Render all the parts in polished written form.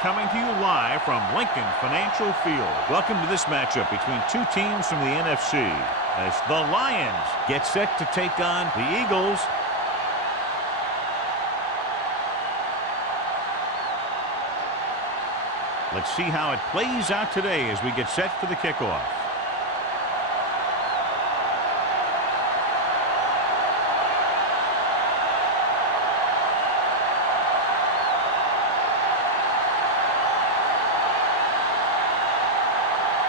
coming to you live from Lincoln Financial Field. Welcome to this matchup between two teams from the NFC as the Lions get set to take on the Eagles. Let's see how it plays out today as we get set for the kickoff.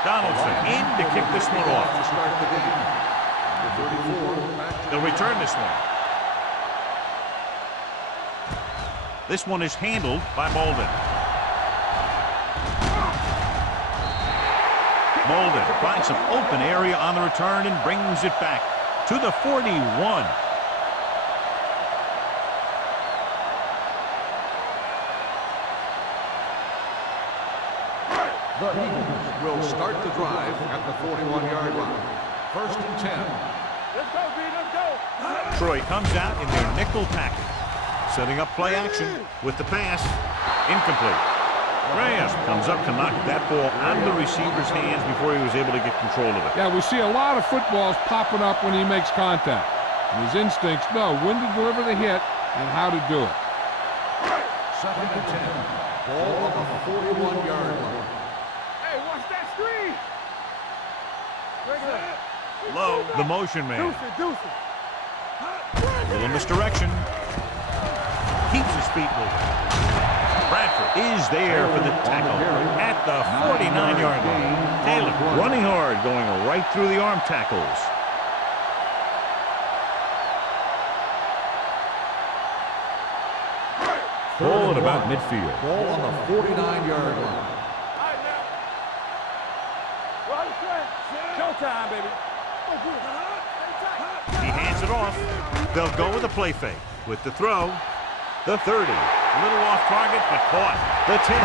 Donaldson in to kick this one off. They'll return this one. This one is handled by Molden. Molden finds some open area on the return and brings it back to the 41. The Eagles will start the drive at the 41-yard line. 1st and 10. Let's go, B, let's go. Troy comes out in their nickel package, setting up play action with the pass. Incomplete. Graham comes up to knock that ball out of the receiver's hands before he was able to get control of it. Yeah, we see a lot of footballs popping up when he makes contact. And his instincts know when to deliver the hit and how to do it. 2nd and 10. Ball on the 41-yard line. Hey, watch that screen. Low, the motion man. Deuce it. A little misdirection. Keeps his feet moving. Bradford is there for the tackle at the 49-yard line. Taylor running hard, going right through the arm tackles. Ball at about midfield. Ball on the 49-yard line. Showtime, baby. He hands it off. They'll go with a play fake. With the throw, the 30. A little off target, but caught. The 10.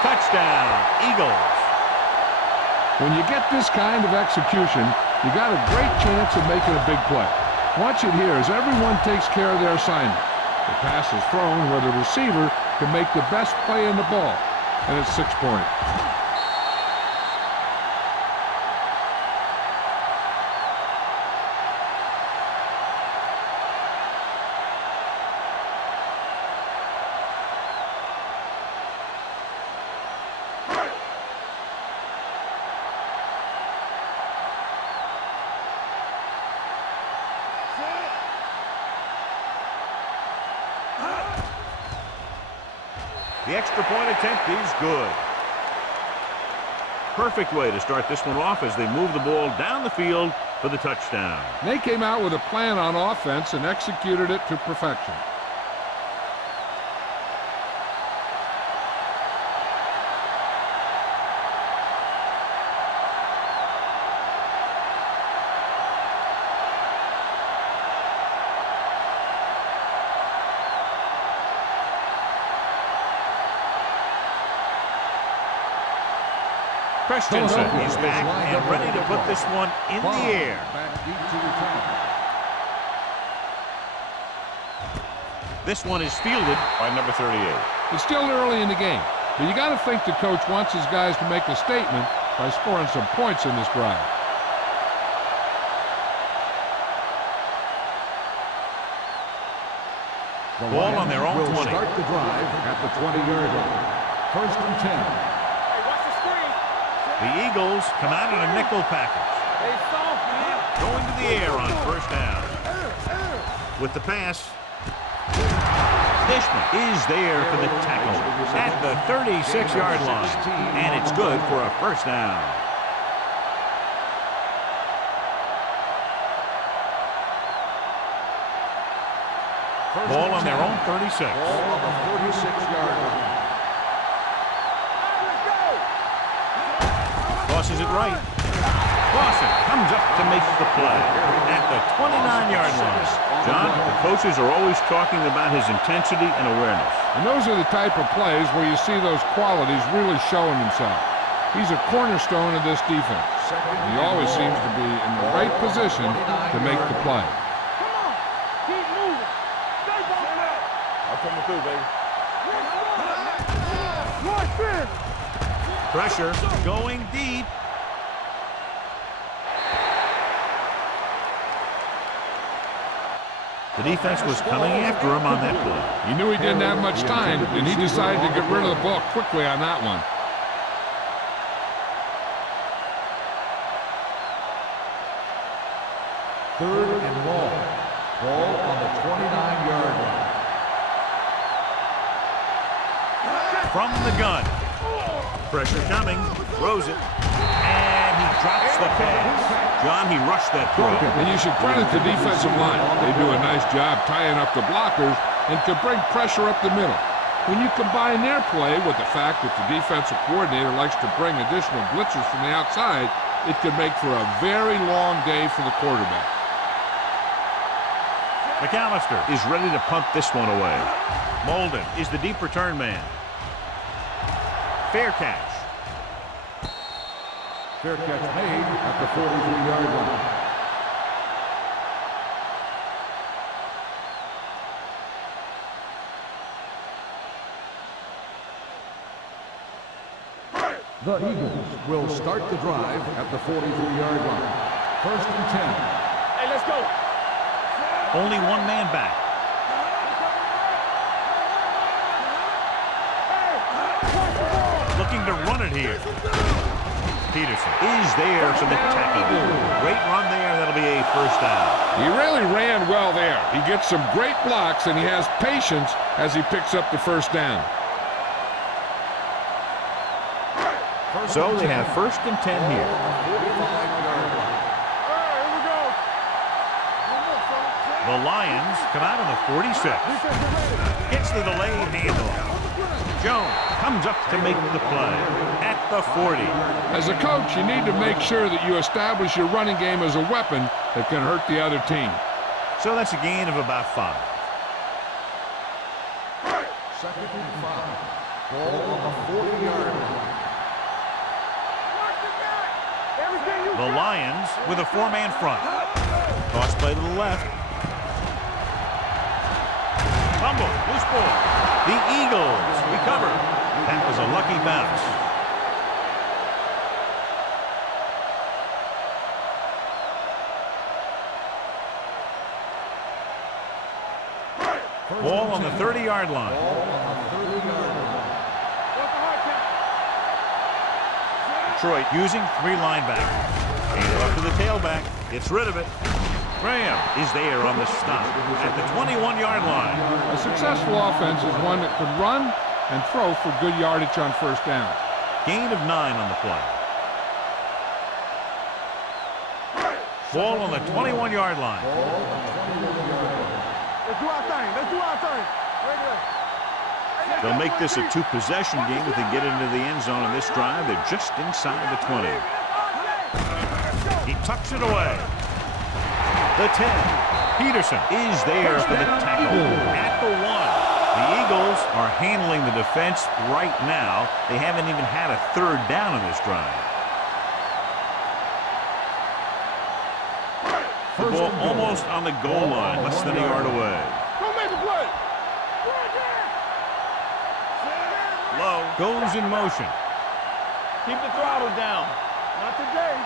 Touchdown, Eagles. When you get this kind of execution, you got a great chance of making a big play. Watch it here as everyone takes care of their assignment. The pass is thrown where the receiver can make the best play in the ball, and it's 6 points. The extra point attempt is good. Perfect way to start this one off as they move the ball down the field for the touchdown. They came out with a plan on offense and executed it to perfection. Christensen is back and ready to put this one in the air. Back deep to return. This one is fielded by number 38. It's still early in the game, but you got to think the coach wants his guys to make a statement by scoring some points in this drive. Ball on their own 20. Will start the drive at the 20-yard line. 1st and 10. The Eagles come out in a nickel package. Going to the air on 1st down. With the pass, Dishman is there for the tackle at the 36-yard line. And it's good for a 1st down. Ball on their own 36. Ball on the 46-yard line. Crosses it right. Clausen comes up to make the play at the 29-yard line. John, the coaches are always talking about his intensity and awareness. And those are the type of plays where you see those qualities really showing themselves. He's a cornerstone of this defense. He always seems to be in the right position to make the play. Come on, keep moving. Stay back. I'm coming through, baby. One, Pressure going deep. The defense was coming after him on that play. He knew he didn't have much time, and he decided to get rid of the ball quickly on that one. Third and long. Ball on the 29-yard line. From the gun. Pressure coming. Throws it. And he drops the pass. John, he rushed that throw. And you should credit the defensive line. They do a nice job tying up the blockers and can bring pressure up the middle. When you combine their play with the fact that the defensive coordinator likes to bring additional blitzers from the outside, it can make for a very long day for the quarterback. McAllister is ready to punt this one away. Molden is the deep return man. Fair catch. Fair catch made at the 43-yard line. The Eagles will start the drive at the 43-yard line. First and 10. Hey, let's go. Only one man back. Looking to run it here. Peterson is there for the tackle. Great run there. That'll be a first down. He really ran well there. He gets some great blocks, and he has patience as he picks up the first down. So they have first and 10 here. The Lions come out on the 46. Gets the delayed handoff. Jones comes up to make the play at the 40. As a coach, you need to make sure that you establish your running game as a weapon that can hurt the other team. So that's a gain of about 5. Second and 5. Ball on the 40-yard line. The Lions with a 4-man front. Toss play to the left. Fumble, loose ball. The Eagles recover. That was a lucky bounce. Ball on the 30-yard line. Detroit using 3 linebackers. Hand off to the tailback. Gets rid of it. Graham is there on the stop at the 21-yard line. A successful offense is one that can run and throw for good yardage on first down. Gain of 9 on the play. Ball on the 21-yard line. Let's do our thing. Let's do our thing. They'll make this a 2-possession game if they get into the end zone on this drive. They're just inside the 20. He tucks it away. The 10. Peterson is there for the tackle at the 1. The Eagles are handling the defense right now. They haven't even had a 3rd down on this drive. The ball almost on the goal line, less than a yard away. Don't make a play. Low goes in motion. Keep the throttle down. Not today.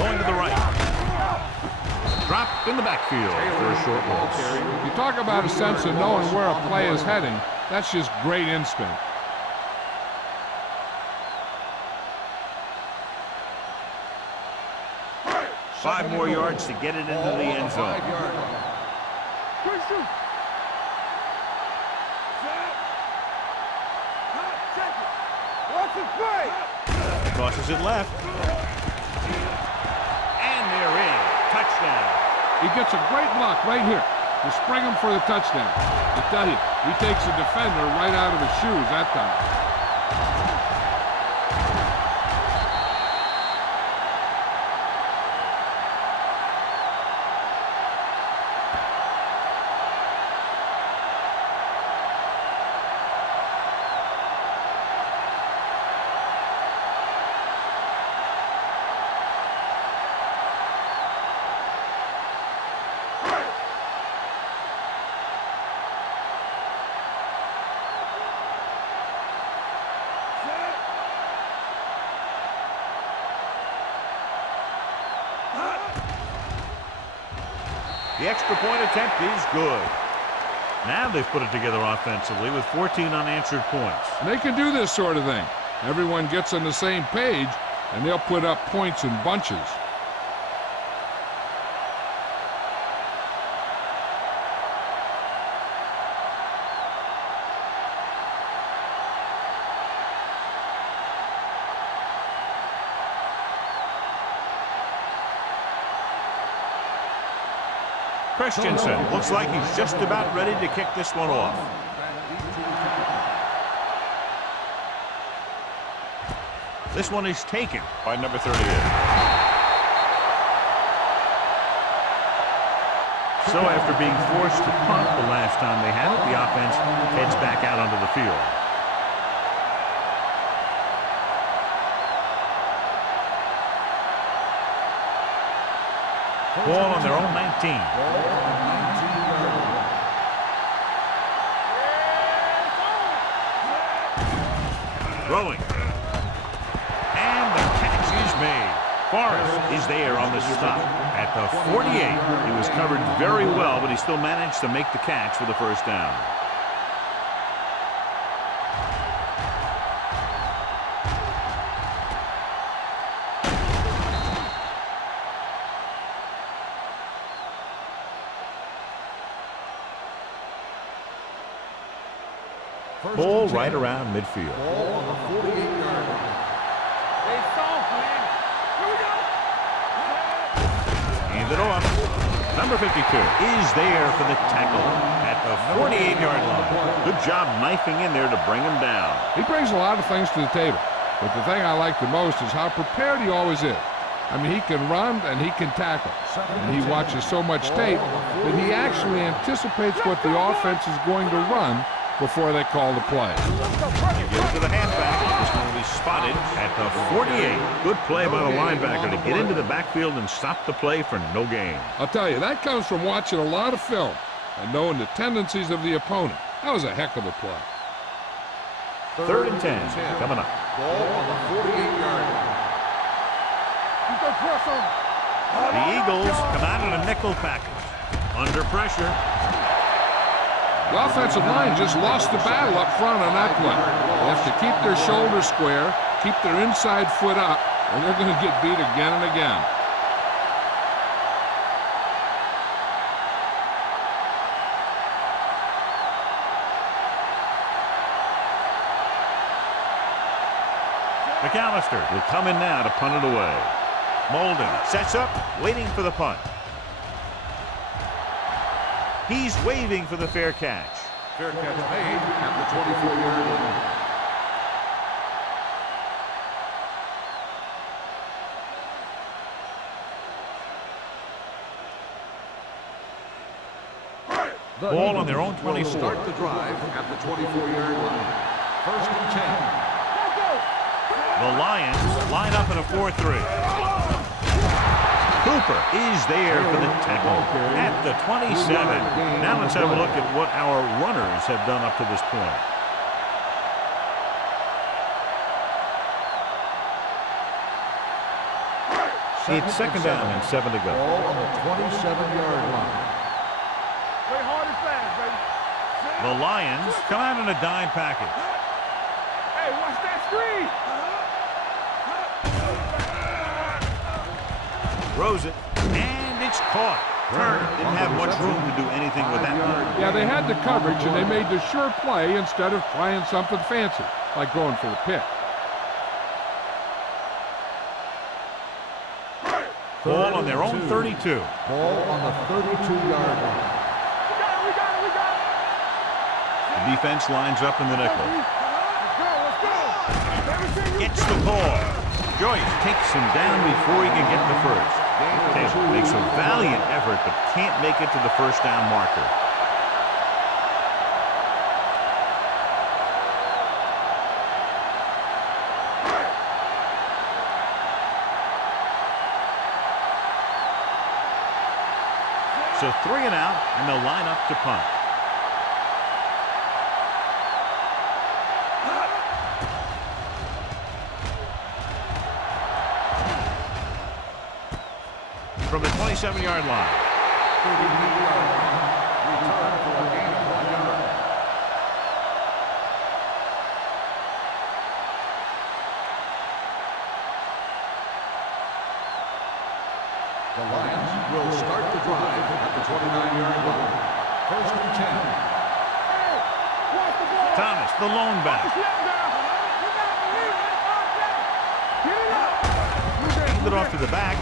Going to the right. Dropped in the backfield for a short loss. You talk about a sense of knowing where a play is heading. That's just great instinct. Five more yards to get it into the end zone. Quick shoot. Watch the play. Crosses it left. And they're in. Touchdown. He gets a great block right here to spring him for the touchdown. I tell you, he takes the defender right out of his shoes that time. The extra point attempt is good. Now they've put it together offensively with 14 unanswered points. They can do this sort of thing. Everyone gets on the same page, and they'll put up points in bunches. Christensen looks like he's just about ready to kick this one off. This one is taken by number 38. So after being forced to punt the last time they had it, the offense heads back out onto the field. Ball on their own 19. Throwing. And the catch is made. Forrest is there on the stop at the 48. He was covered very well, but he still managed to make the catch for the first down. Ball right around midfield. Ball on the 48-yard line. Hey, soft, man. Here we go. Hand it off. Number 52 is there for the tackle at the 48-yard line. Good job knifing in there to bring him down. He brings a lot of things to the table, but the thing I like the most is how prepared he always is. I mean, he can run and he can tackle. And he watches so much tape that he actually anticipates what the offense is going to run before they call the play. Give it to the halfback. This one will be spotted at the 48. Good play by the linebacker to get into the backfield and stop the play for no gain. I'll tell you, that comes from watching a lot of film and knowing the tendencies of the opponent. That was a heck of a play. Third and 10 coming up. Ball on the 48-yard line. The Eagles come out in a nickel package. Under pressure. The offensive line just lost the battle up front on that play. They have to keep their shoulders square, keep their inside foot up, or they're going to get beat again and again. McAllister will come in now to punt it away. Molden sets up, waiting for the punt. He's waving for the fair catch. Fair catch made at the 24-yard line. Ball on their own 24. Start the drive at the 24-yard line. First and 10. The Lions line up in a 4-3. Cooper is there for the tackle at the 27. Now let's have a look at what our runners have done up to this point. It's second down and 7 to go. Ball on the 27-yard line. Play hard and fast, baby. The Lions come out in a dime package. Hey, watch that screen. Throws it, and it's caught. Turner didn't have much room to do anything with that one. Yeah, they had the coverage, and they made the sure play instead of trying something fancy, like going for the pick. Ball on their own 32. Ball on the 32-yard line. We got it. The defense lines up in the nickel. Let's go. Gets the call. Joyce takes him down before he can get the first. Taylor makes a valiant effort but can't make it to the first down marker. So 3 and out, and they'll line up to punt. From the 27-yard line. 38-yard line. Return for a gain of 1 yard. The Lions will start the drive at the 29-yard line. First and 10. Thomas, the lone back. Hand it off to the back.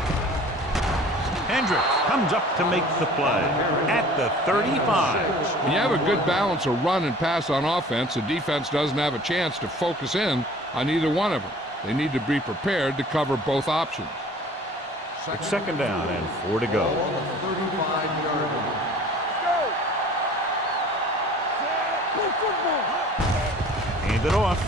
Hendricks comes up to make the play at the 35. When you have a good balance of run and pass on offense, the defense doesn't have a chance to focus in on either one of them. They need to be prepared to cover both options. It's second down and 4 to go. 35-yard line. Hand it off.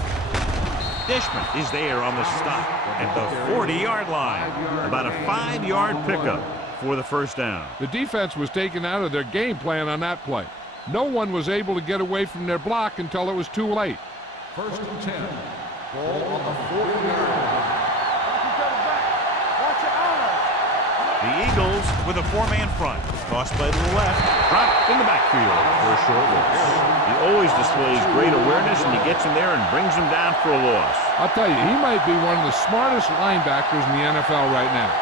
Dishman is there on the stop at the 40-yard line. About a 5-yard pickup for the first down. The defense was taken out of their game plan on that play. No one was able to get away from their block until it was too late. First and 10. Ball on the 40-yard line. The Eagles with a 4-man front. Toss play to the left. Dropped in the backfield for a short loss. He always displays great awareness, and he gets in there and brings him down for a loss. I'll tell you, he might be one of the smartest linebackers in the NFL right now.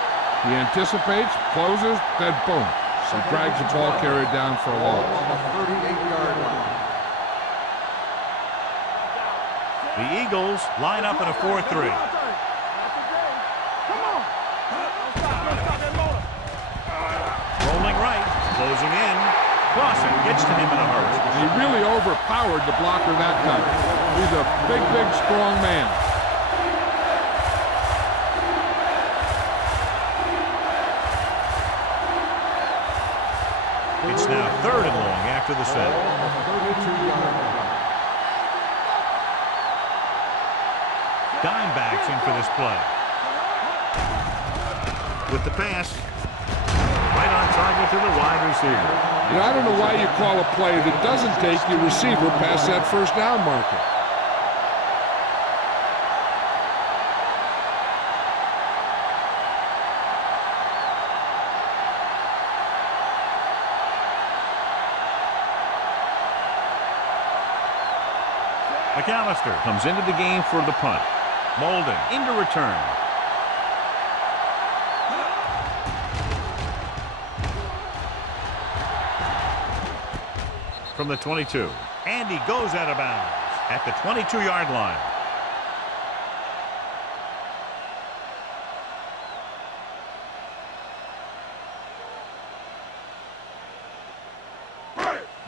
He anticipates, closes, then boom. He drags the ball carrier down for a loss. On the 38-yard line. The Eagles line up in a 4-3. Rolling right, closing in. Clausen gets to him in a hurry. He really overpowered the blocker that time. He's a big, big, strong man. It's now 3rd and long after the set. 32-yard line. Dimebacks in for this play. With the pass, right on target to the wide receiver. You know, I don't know why you call a play that doesn't take your receiver past that first down marker. McAllister comes into the game for the punt. Molden into return. From the 22. And he goes out of bounds at the 22-yard line.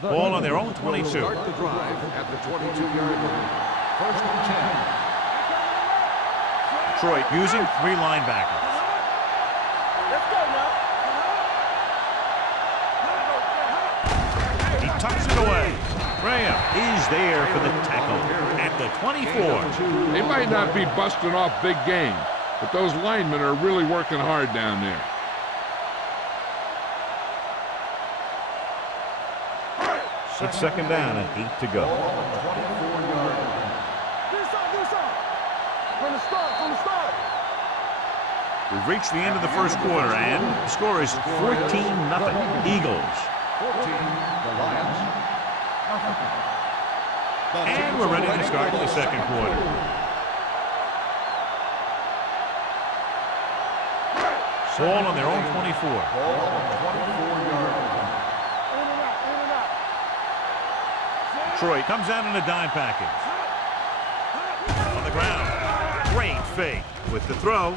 Ball on their own 22. Start the drive at the 22-yard line. First and 10. Detroit using 3 linebackers. He tucks it away. Graham is there for the tackle at the 24. They might not be busting off big game, but those linemen are really working hard down there. It's second down and 8 to go. 24-yard line. We've reached the end of the first quarter, and the score is 14-0 Eagles. 14, the Lions. And we're ready to start the second quarter. Ball on their own 24. Ball on the 24-yard line. Detroit comes out in a dime package. On the ground. Great fake with the throw.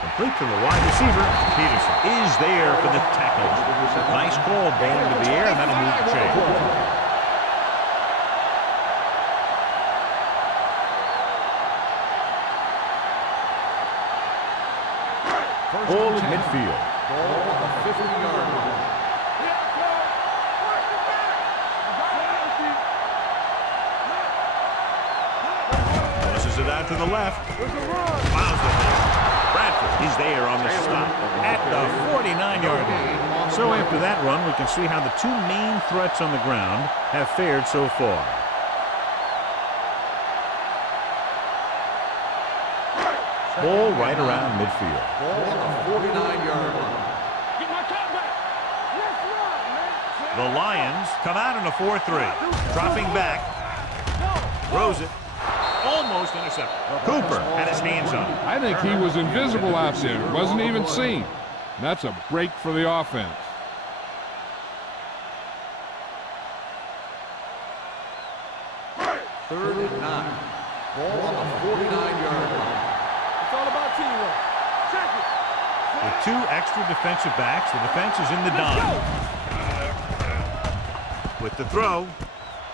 Complete to the wide receiver. Peterson is there for the tackle. Nice call, ball into the air, and that'll move the chain. Ball at midfield. Ball on the 50-yard line. Tosses it out to the left. Fouls the hole. Bradford is there on the stop at the 49-yard line. So after that run, we can see how the 2 main threats on the ground have fared so far. Ball right around midfield. Ball on the 49-yard line. Get my cat back. Yes, The Lions come out in a 4-3. Dropping back. Throws it. Almost intercepted. Cooper had his hands on it. I think he was invisible out there. Wasn't even seen. And that's a break for the offense. Third and 9. Ball on the 49-yard line. It's all about teamwork. Check it. With 2 extra defensive backs, the defense is in the dime. With the throw,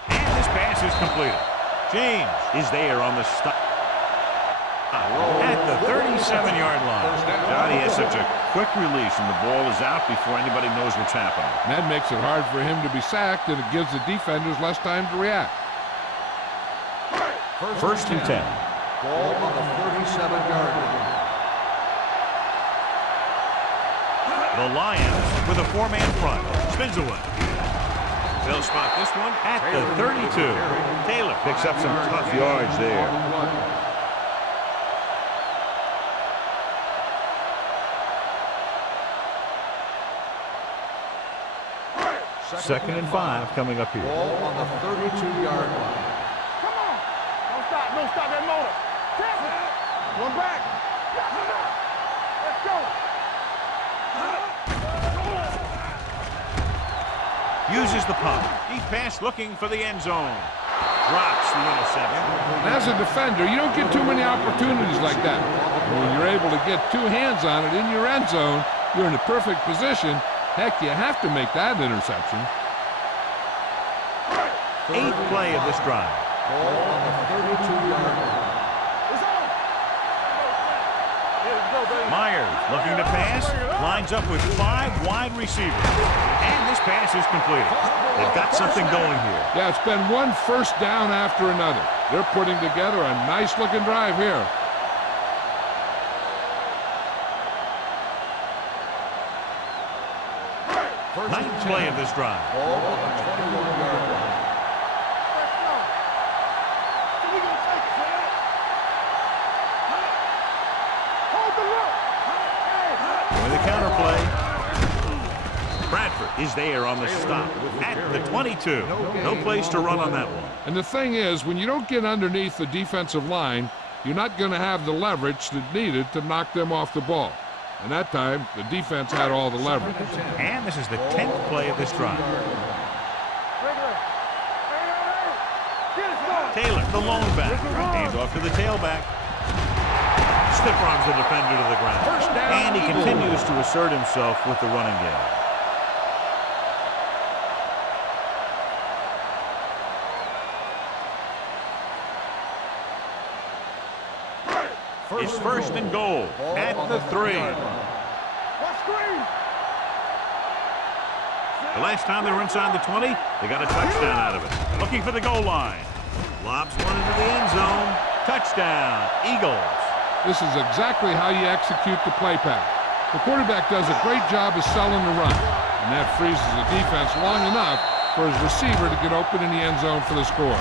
and this pass is completed. James is there on the stop at the 37-yard line. Johnny has such a quick release, and the ball is out before anybody knows what's happening. And that makes it hard for him to be sacked, and it gives the defenders less time to react. First and 10. Ball on the 37-yard line. The Lions with a 4-man front. Spins away. They'll spot this one at the 32. Taylor Picks up some tough yards there. Second and 5 coming up here. Ball on the 32-yard line. Come on. Don't stop. Don't stop that motor. Check it. One back. Let's go. Uses the pump. Deep pass looking for the end zone. Drops the interception. And as a defender, you don't get too many opportunities like that. When you're able to get 2 hands on it in your end zone, you're in a perfect position. Heck, you have to make that interception. 8th play of this drive. Ball on the 32-yard line. It's on. Here we go, baby. Myers looking to pass. Lines up with 5 wide receivers. And this pass is completed. They've got something going here. Yeah, it's been one first down after another. They're putting together a nice-looking drive here. Ninth play of this drive. Ball on the 21-yard line. Let's go. So we gonna take it, man. Hold the look. With the counterplay. Bradford is there on the stop at the 22. No place to run on that one. And the thing is, when you don't get underneath the defensive line, you're not going to have the leverage that's needed to knock them off the ball. And that time, the defense had all the leverage. And this is the 10th play of this drive. Taylor, the lone back. Hands off to the tailback. Stiff arms the defender to the ground. And he continues to assert himself with the running game. It's first and goal at the 3. The last time they were inside the 20, they got a touchdown out of it. Looking for the goal line. Lobs one into the end zone. Touchdown, Eagles. This is exactly how you execute the play pass. The quarterback does a great job of selling the run, and that freezes the defense long enough for his receiver to get open in the end zone for the score.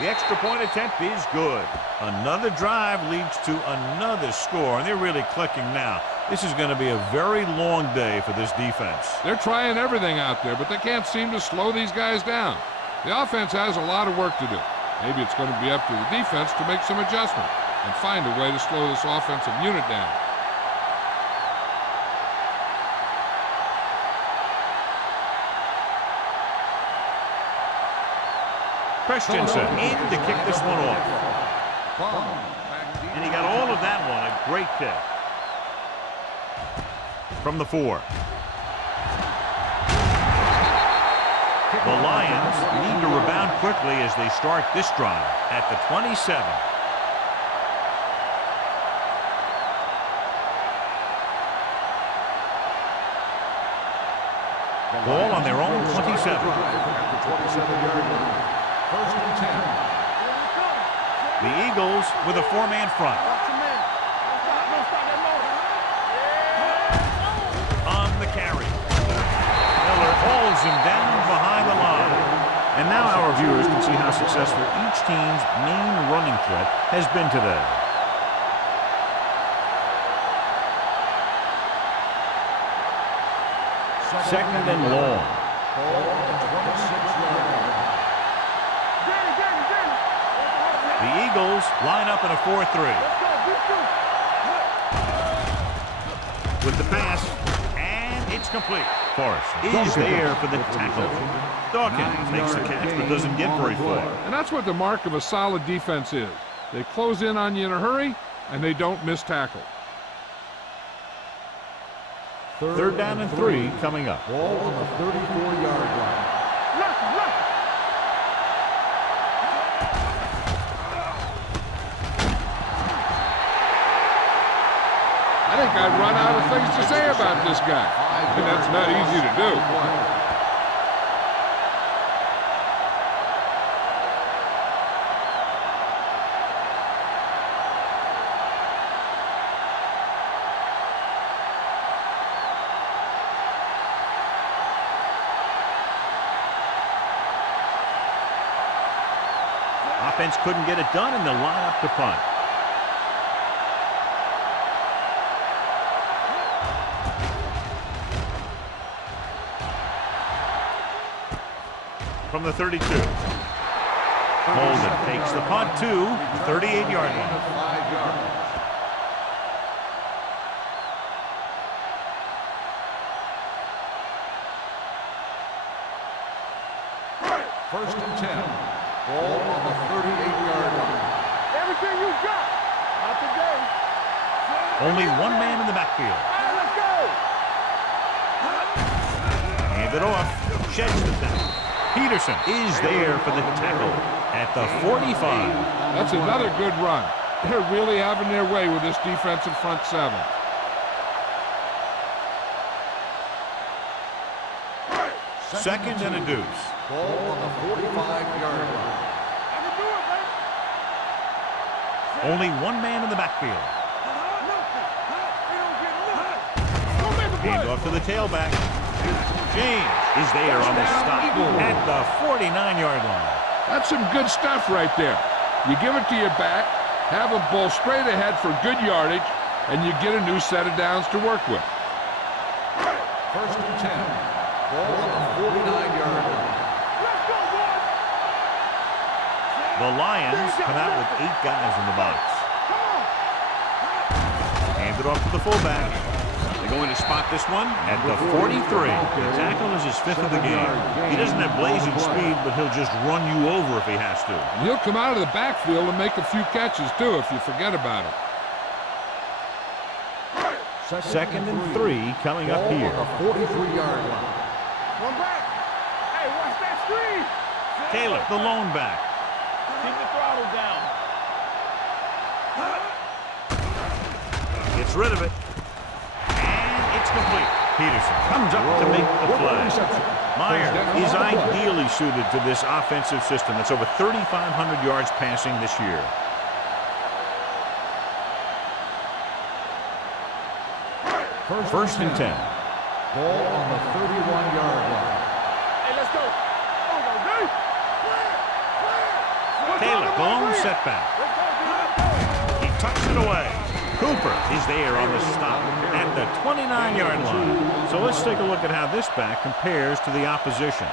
The extra point attempt is good. Another drive leads to another score, and they're really clicking now. This is going to be a very long day for this defense. They're trying everything out there, but they can't seem to slow these guys down. The offense has a lot of work to do. Maybe it's going to be up to the defense to make some adjustment and find a way to slow this offensive unit down. Christensen in to kick this one off. And he got all of that one. A great kick. From the 4. The Lions need to rebound quickly as they start this drive at the 27. Ball on their own 27. At the 27-yard line. First and 10. The Eagles with a four-man front. Watch your man. Don't stop that motor. On the carry. Miller holds him down behind the line. And now our viewers can see how successful each team's main running threat has been today. Second and long. The Eagles line up in a 4-3. With the pass, and it's complete. Forrest is there for the tackle. Dawkins makes the catch but doesn't get very far. And that's what the mark of a solid defense is. They close in on you in a hurry, and they don't miss tackle. Third down and 3 coming up. Ball on the 34-yard line. I think I'd run out of things to say about this guy. And that's not easy to do. Offense couldn't get it done, and they'll line up to punt. From the 32. Holden takes the punt to the 38-yard line. 5 yards. First and 10. Ball on the 38-yard line. Everything you got. Not today. Only one man in the backfield. Let's go. Hand it off. Sheds the tackle. Peterson is there for the tackle at the 45. That's another good run. They're really having their way with this defensive front seven. Second and a deuce. Ball on the 45-yard line. I can do it, baby. Only one man in the backfield. Don't make a play. Hand off to the tailback. James is there on the stop at the 49-yard line. That's some good stuff right there. You give it to your back, have a ball straight ahead for good yardage, and you get a new set of downs to work with. First and 10. Ball on the 49-yard line. Let's go, boys. The Lions come out with 8 guys in the box. Hand it off to the fullback. They're going to spot this one at the 43. The tackle is his 5th of the game. He doesn't have blazing speed, but he'll just run you over if he has to. And he'll come out of the backfield and make a few catches, too, if you forget about it. Second and 3 coming up here. Ball on the 43-yard line. One back. Hey, watch that screen. Taylor, the lone back. Keep the throttle down. Gets rid of it. And it's complete. Peterson comes up to make the play. Meyer is ideally suited to this offensive system that's over 3,500 yards passing this year. First and 10. Ball on the 31-yard line. Hey, let's go. Let's go, dude. Taylor, the lone setback. He tucks it away. Cooper is there on the stop at the 29-yard line. So let's take a look at how this back compares to the opposition.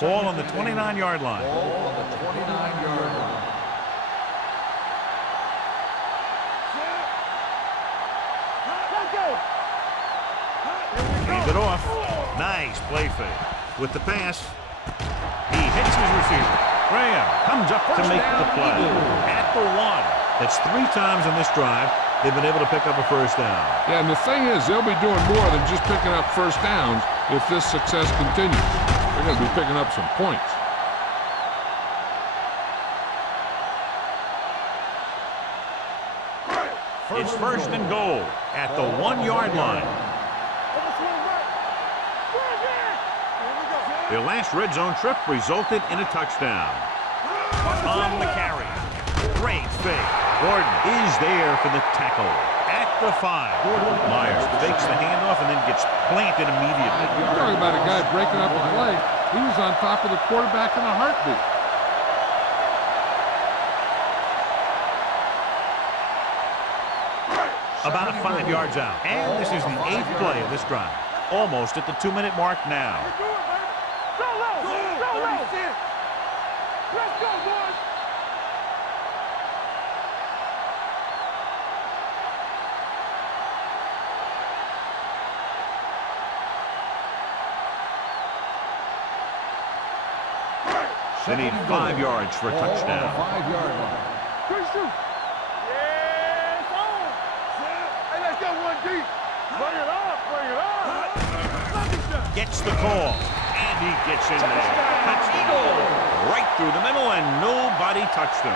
Ball on the 29-yard line. Ball on the 29-yard line. Let's go. Hand it off. Nice play fake. With the pass, he hits his receiver. Graham comes up to make the play. At the 1. That's 3 times on this drive they've been able to pick up a first down. Yeah, and the thing is, they'll be doing more than just picking up first downs if this success continues. They're going to be picking up some points. It's first and goal at the 1-yard line. Their last red zone trip resulted in a touchdown. On the carry. Great fake. Gordon is there for the tackle at the 5. Myers fakes the handoff and then gets planted immediately. You're talking about a guy breaking up a play. He was on top of the quarterback in a heartbeat. About 5 yards out. And this is the 8th play of this drive. Almost at the 2-minute mark now. Let's go, boys. They need 5 yards for a touchdown. 5-yard line. Good shoot. Yeah, it's on. Hey, let's go one deep. Bring it up, bring it up. Gets the call. And he gets in there. Touchdown. Right through the middle, and nobody touched him.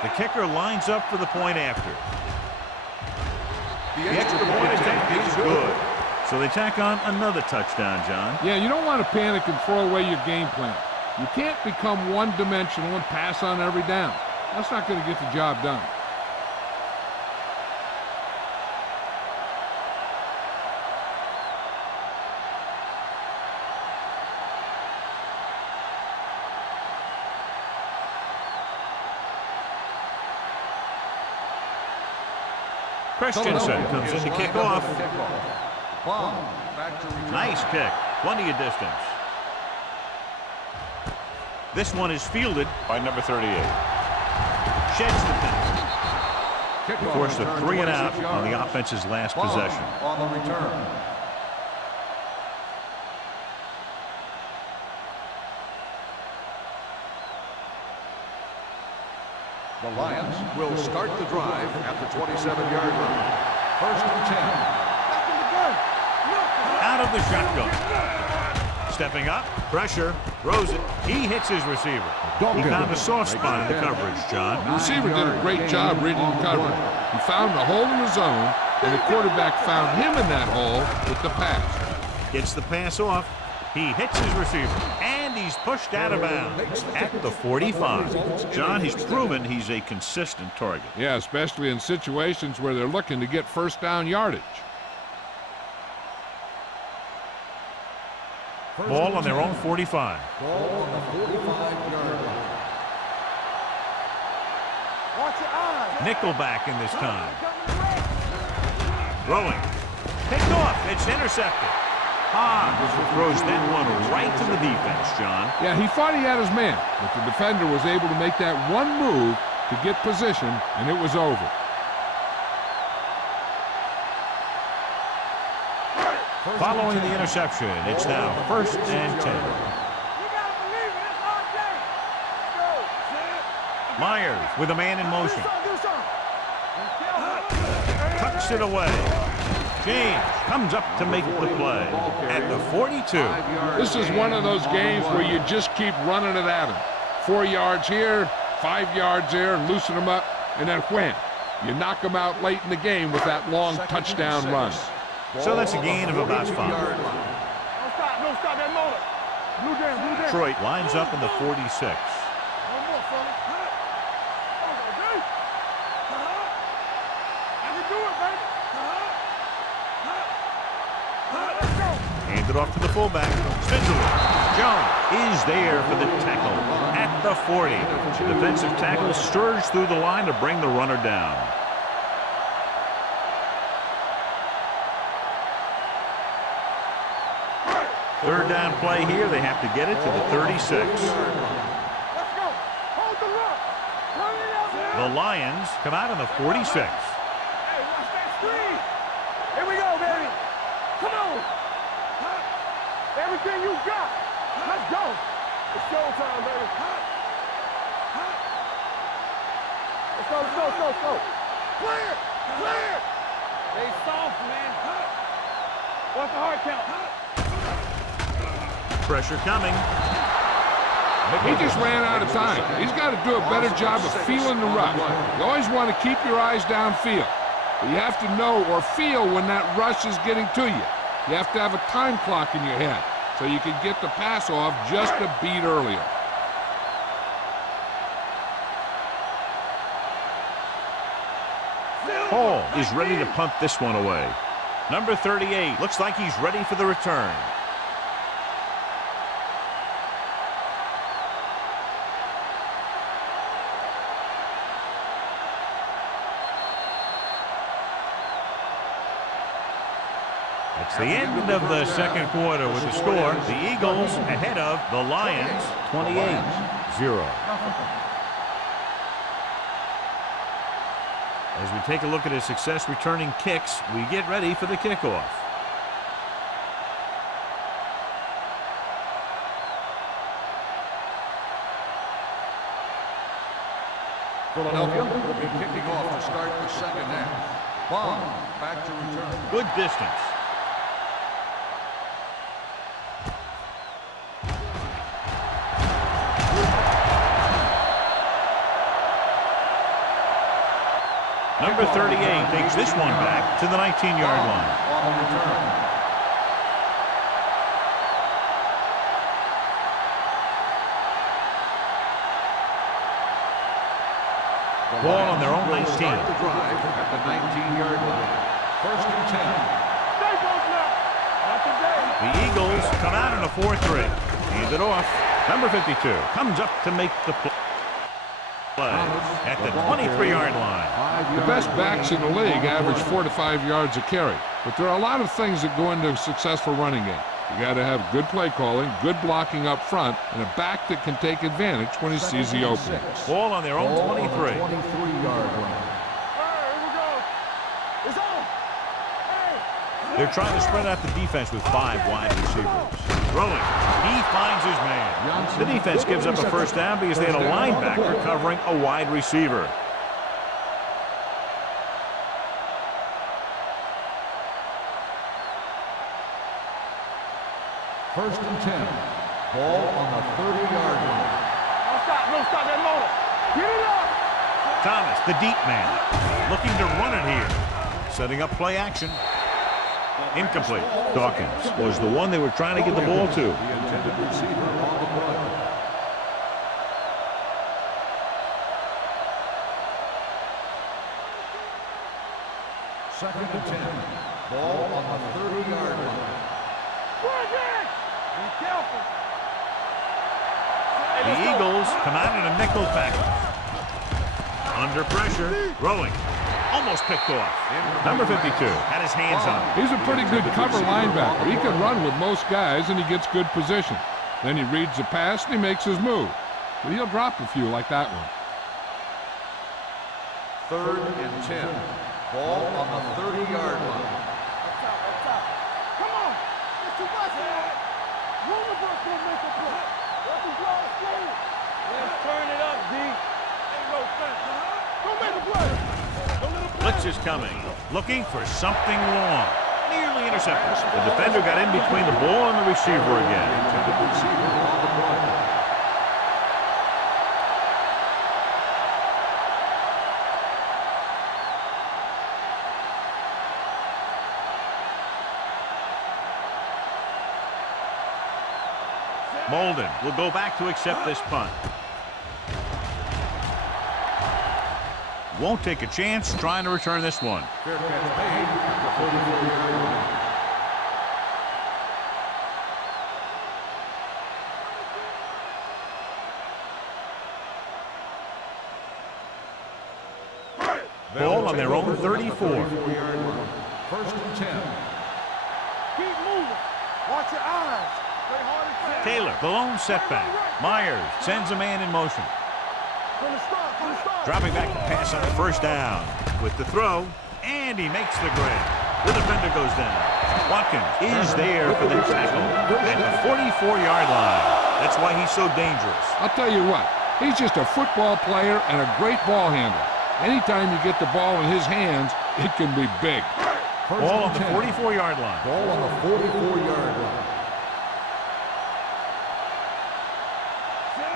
The kicker lines up for the point after. The extra point attempt is good. So they tack on another touchdown, John. Yeah, you don't want to panic and throw away your game plan. You can't become one-dimensional and pass on every down. That's not going to get the job done. Christensen comes in to kick off. Nice kick. Plenty of distance. This one is fielded By number 38. Sheds the penalty. He forced a 3 and out on the offense's last possession. On the return. The Lions will start the drive at the 27-yard line. First and 10. Out of the shotgun. Stepping up, pressure, throws it. He hits his receiver. He found a soft spot in the coverage, John. The receiver did a great job reading the coverage. He found the hole in the zone, and the quarterback found him in that hole with the pass. Gets the pass off. He hits his receiver, and he's pushed out of bounds at the 45. John, he's proven he's a consistent target. Yeah, especially in situations where they're looking to get first down yardage. Ball on their own 45. Ball on the 45-yard line. Watch your eyes. Nickelback in this time. Throwing. Picked off. It's intercepted. Throws that one right to the defense, John. Yeah, he thought he had his man, but the defender was able to make that one move to get position, and it was over. Following the interception, it's now first and 10. Myers with a man in motion. Tucks it away. James comes up to make the play at the 42. This is one of those games where you just keep running it at him. 4 yards here, 5 yards there, and loosen them up, and then wham, you knock them out late in the game with that long touchdown run. So that's a gain of about 5. Don't stop that motor. Blue down. Detroit lines up in the 46. One more, fella. I can do it, baby. Handed off to the fullback. Spindler. Jones is there for the tackle at the 40. The defensive tackle surged through the line to bring the runner down. Third down play here. They have to get it to the 36. Let's go. Hold the rock. Turn it out there. The Lions come out on the 46. Hey, watch that screen. Here we go, baby. Come on. Everything you got. Let's go. It's showtime, baby. Let's go, let's go, let's go, let's go. Clear! Clear! Stay soft, man. What's the hard count? Pressure coming. He just ran out of time. He's got to do a better job of feeling the rush. You always want to keep your eyes downfield. But you have to know or feel when that rush is getting to you. You have to have a time clock in your head so you can get the pass off just a beat earlier. Hall is ready to punt this one away. Number 38 looks like he's ready for the return. It's the end of the second quarter with the score. The Eagles ahead of the Lions, 28-0. As we take a look at his success returning kicks, we get ready for the kickoff. Philadelphia will be kicking off to start the second half. Bond back to return. Good distance. Number 38 takes this one back to the 19-yard line. On the return. Ball on their own 19. Start the drive at the 19-yard line. First and 10. Stay close now. Not today. The Eagles come out in a 4-3. Hand it off. Number 52 comes up to make the play at the 23-yard line. The best backs in the league average 4 to 5 yards a carry. But there are a lot of things that go into a successful running game. You got to have good play calling, good blocking up front, and a back that can take advantage when he sees the opening. Ball on their own 23. 23-yard line. Here we go. It's on. Hey. They're trying to spread out the defense with 5 wide receivers. Throwing. He finds his man. The defense gives up a first down because they had a linebacker covering a wide receiver. First and 10. Ball on the 30-yard line. Don't stop that motor. Get it up. Thomas, the deep man, looking to run it here. Setting up play action. Incomplete. Dawkins was the one they were trying to get the ball to. The intended receiver on the play. Second and 10. Ball on the 30-yard line. Be careful. The Eagles come out in a nickel package. Under pressure, throwing. Almost picked off. Number 52 had his hands on it. He's a pretty good cover linebacker. He can run with most guys, and he gets good position. Then he reads the pass, and he makes his move. But he'll drop a few like that one. Third and 10. Ball on the 30-yard line. Up top. Come on. It's too much. Rubenberg's going to make a play. What's the draw? Let's turn it up, D. Hey, go fast. Go make a play. Blitz is coming, looking for something long. Nearly intercepted. The defender got in between the ball and the receiver again. Intended receiver on the play. Molden will go back to accept this punt. Won't take a chance trying to return this one. Fair catch made at the 44-yard line. Ball on their own 34. 44-yard line. First and 10. Keep moving. Watch your eyes. Play hard and fast. Taylor, the lone setback. Myers sends a man in motion. From the start. Dropping back to pass on the first down. With the throw, and he makes the grab. The defender goes down. Watkins is there for the tackle at the 44-yard line. That's why he's so dangerous. I'll tell you what, he's just a football player and a great ball handler. Anytime you get the ball in his hands, it can be big. Ball on the 44-yard line. Ball on the 44-yard line.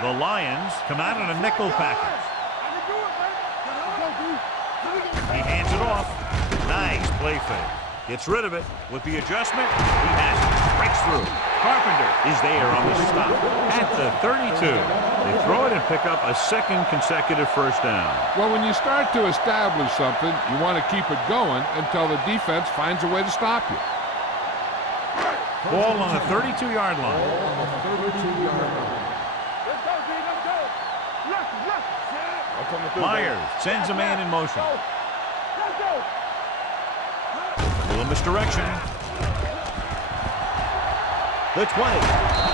The Lions come out in a nickel package. He hands it off. Nice play fake. Gets rid of it. With the adjustment, he has it. Breaks through. Carpenter is there on the stop at the 32. They throw it and pick up a second consecutive first down. Well, when you start to establish something, you want to keep it going until the defense finds a way to stop you. Ball on the 32-yard line. Ball on the 32-yard line. Let's go, D. Let's go. Look. Myers sends a man in motion. Let's go. Little misdirection. The 20.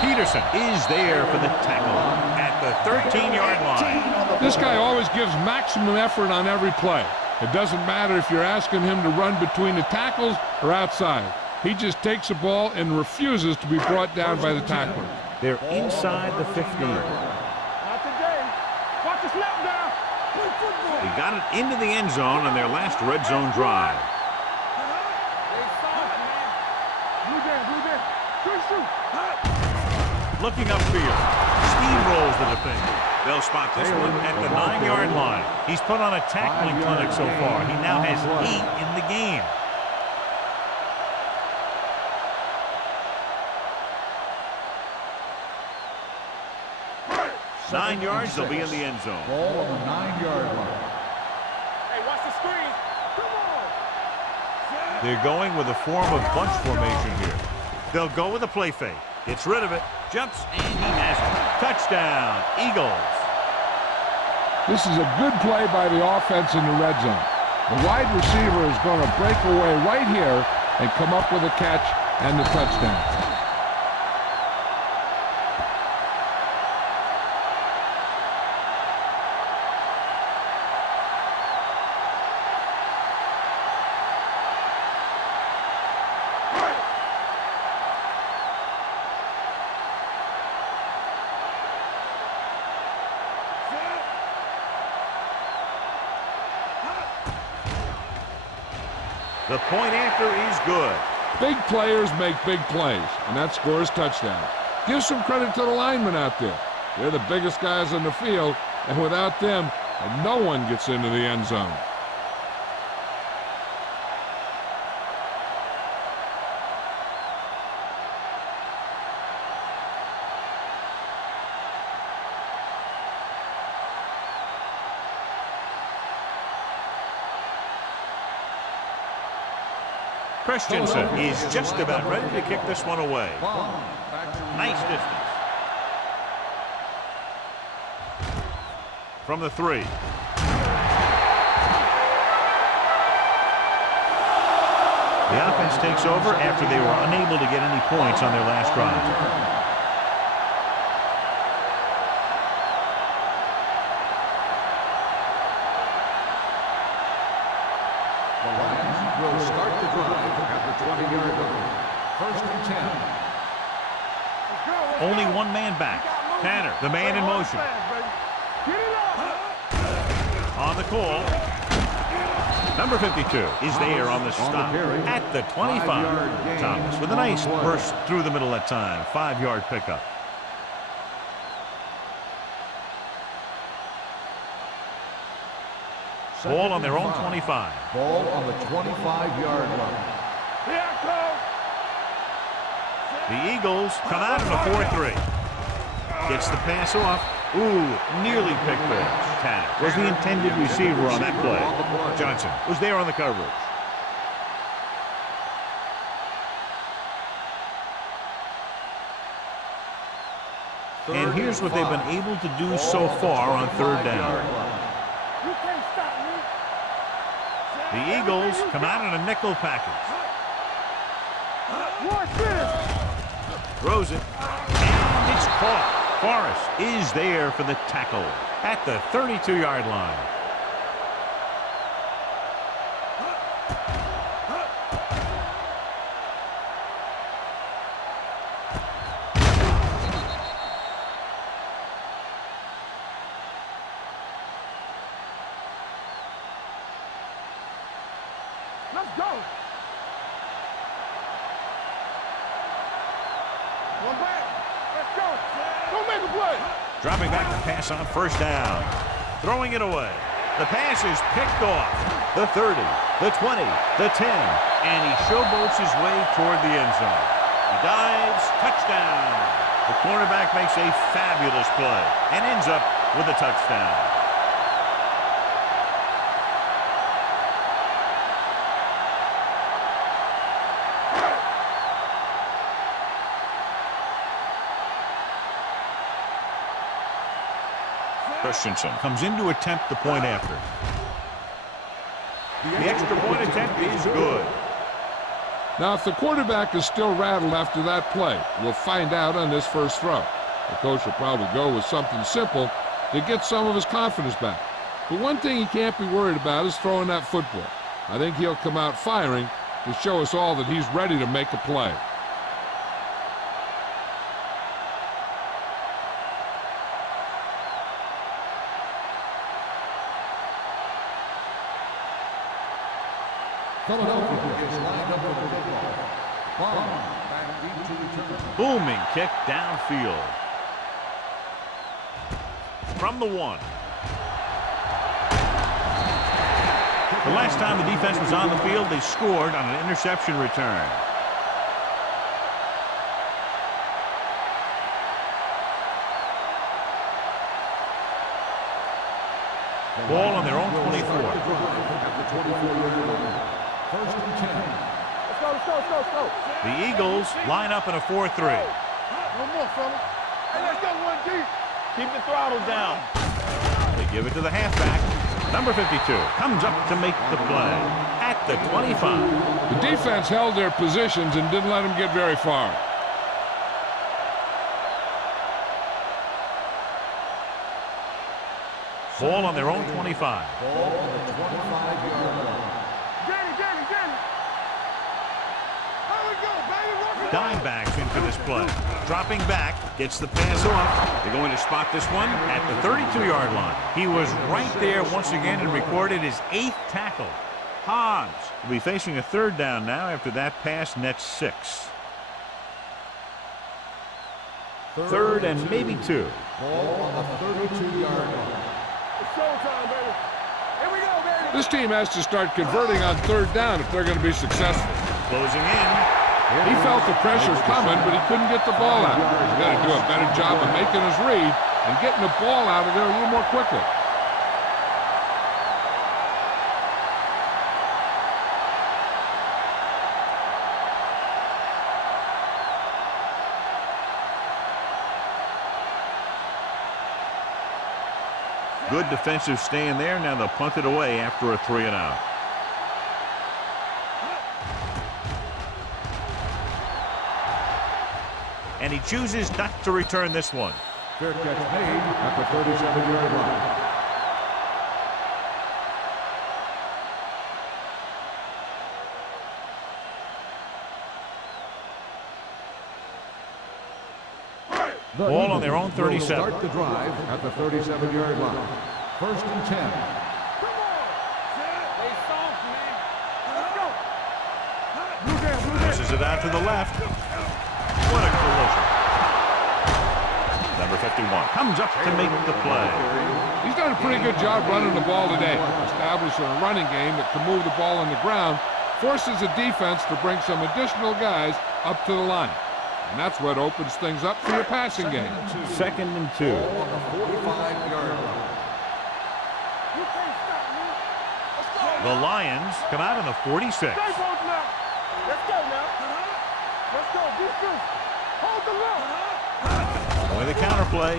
Peterson is there for the tackle at the 13-yard line. This guy always gives maximum effort on every play. It doesn't matter if you're asking him to run between the tackles or outside. He just takes the ball and refuses to be brought down by the tackler. They're inside the 15. Not today. Watch the slap down. Play football. They got it into the end zone on their last red zone drive. Blue game. Shoot. Looking upfield. Steamrolls the defender. They'll spot this one at the 9-yard line. He's put on a tackling clinic so far. He now has 8 in the game. Nine yards, they'll be in the end zone. Ball on the 9-yard line. Hey, watch the screen. Come on. They're going with a form of bunch formation here. They'll go with a play fake. Gets rid of it. Jumps, and he has it. Touchdown, Eagles. This is a good play by the offense in the red zone. The wide receiver is going to break away right here and come up with a catch and the touchdown. The point after is good. Big players make big plays, and that scores touchdowns. Give some credit to the linemen out there. They're the biggest guys on the field, and without them, no one gets into the end zone. Christensen is just about ready to kick this one away. Nice distance. From the 3. The offense takes over after they were unable to get any points on their last drive. The Lions will start the drive at the 20-yard line. First and 10. Only one man back. Tanner, the man in motion. Get it up. On the call. Number 52 is there on the stop at the 25. Thomas with a nice burst through the middle that time. 5-yard pickup. Ball on their own 25. Ball on the 25-yard line. Here it comes. The Eagles come out in a 4-3. Gets the pass off. Ooh, nearly picked off. Tanner was the intended receiver on that play. Johnson was there on the coverage. And here's what they've been able to do so far on third down. You can't stop me. The Eagles come out in a nickel package. Watch this. Throws it. And it's caught. Forrest is there for the tackle at the 32-yard line. Let's go. One back. Let's go. Go make a play. Dropping back to pass on first down. Throwing it away. The pass is picked off. The 30, the 20, the 10. And he showboats his way toward the end zone. He dives, touchdown. The cornerback makes a fabulous play and ends up with a touchdown. Christensen comes in to attempt the point after. The extra point attempt is good. Now, if the quarterback is still rattled after that play, we'll find out on this first throw. The coach will probably go with something simple to get some of his confidence back. But one thing he can't be worried about is throwing that football. I think he'll come out firing to show us all that he's ready to make a play. Philadelphia is lined up with the football. Bomb back deep to return. Booming kick downfield. From the 1. The last time the defense was on the field, they scored on an interception return. Ball on their own 24. At the 24-yard line. First and 10. Let's go, let's go, let's go, let's go. The Eagles line up in a 4-3. One more, fella. Hey, let's go one deep. Keep the throttle down. They give it to the halfback. Number 52 comes up to make the play at the 25. The defense held their positions and didn't let them get very far. Ball on their own 25. Ball on the 25-yard line. Get it. There we go, baby. Dimebacks into this play. Dropping back, gets the pass off. They're going to spot this one at the 32-yard line. He was right there once again and recorded his 8th tackle. Hobbs will be facing a third down now after that pass nets 6. Third and maybe 2. Ball on the 32-yard line. It's showtime, baby. Here we go, baby. This team has to start converting on third down if they're going to be successful. Closing in. He felt the pressure coming, but he couldn't get the ball out. He's got to do a better job of making his read and getting the ball out of there a little more quickly. Good defensive stand there. Now they'll punt it away after a 3-and-out. And he chooses not to return this one. Fair catch made at the 37-yard line. Ball on their own 37. Start the drive at the 37-yard line. First and 10. Come on. Stay soft, man. Let's go. Blue down. Passes it out to the left. What a collision. Number 51 comes up to make the play. He's done a pretty good job running the ball today, establishing a running game that can move the ball on the ground, forces the defense to bring some additional guys up to the line. And that's what opens things up for your passing game. Second and 2. Ball on the 45-yard line. You can't stop me. Let's go. The Lions come out in the 46. Stay close now. Let's go now. Let's go. Defense. Hold the look. With a counterplay.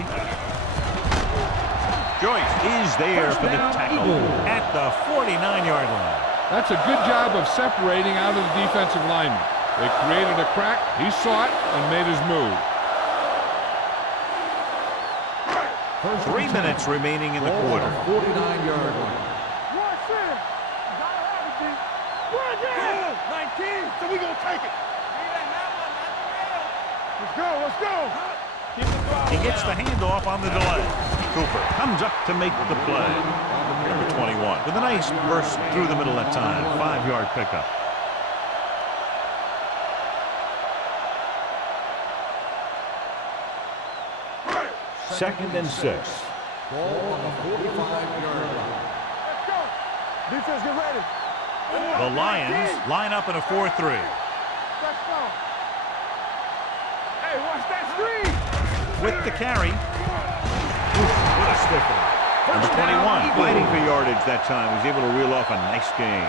Joyce is there for the tackle at the 49-yard line. That's a good job of separating out of the defensive lineman. They created a crack, he saw it, and made his move. 3 minutes remaining in the quarter. 49-yard line. One sin. You gotta have it, D. One down. 19. So we gonna take it. Let's go. Let's go. Keep the throttle He gets down. the handoff on the delay. Cooper comes up to make the play. Number 21 with a nice burst through the middle that time. 5-yard pickup. Second and 6. Ball on the 45-yard line. Let's go. Defense, get ready. The Lions line up in a 4-3. Let's go. Hey, watch that screen. With the carry. What a stiffer. Number 21 fighting for yardage that time. Was able to reel off a nice gain.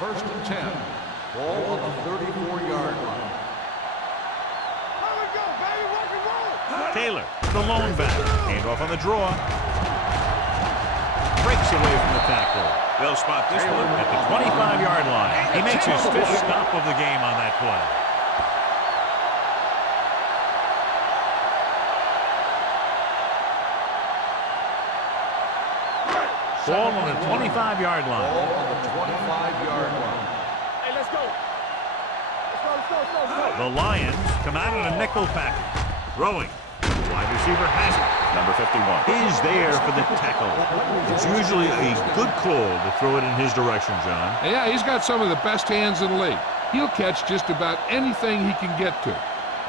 First and 10. Ball on the 34-yard line. Here we go, baby. Rock and roll. Taylor, the lone back. Hand off on the draw. Breaks away from the tackle. They'll spot this one at the 25-yard line. He makes his 5th stop of the game on that play. Ball on the 25-yard line. Ball on the 25-yard line. Hey, let's go. Let's go. The Lions come out in a nickel package. Throwing. Wide receiver has it. Number 51 is there for the tackle. It's usually a good call to throw it in his direction, John. Yeah, he's got some of the best hands in the league. He'll catch just about anything he can get to.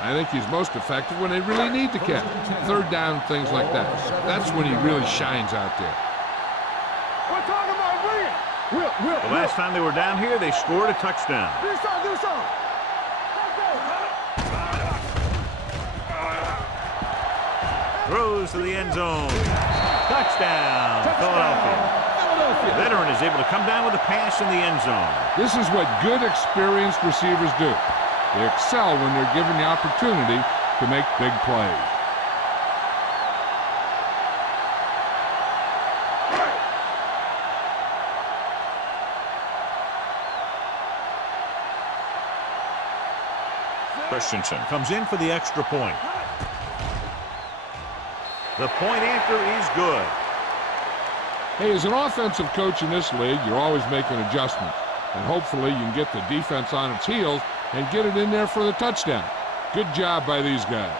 I think he's most effective when they really need to catch. Third down, things like that. That's when he really shines out there. We're talking about Will. The last time they were down here, they scored a touchdown. Do something. Throws to the end zone. Touchdown, Philadelphia. The veteran is able to come down with a pass in the end zone. This is what good, experienced receivers do. They excel when they're given the opportunity to make big plays. Christensen comes in for the extra point. The point after is good. Hey, as an offensive coach in this league, you're always making adjustments. And hopefully you can get the defense on its heels and get it in there for the touchdown. Good job by these guys.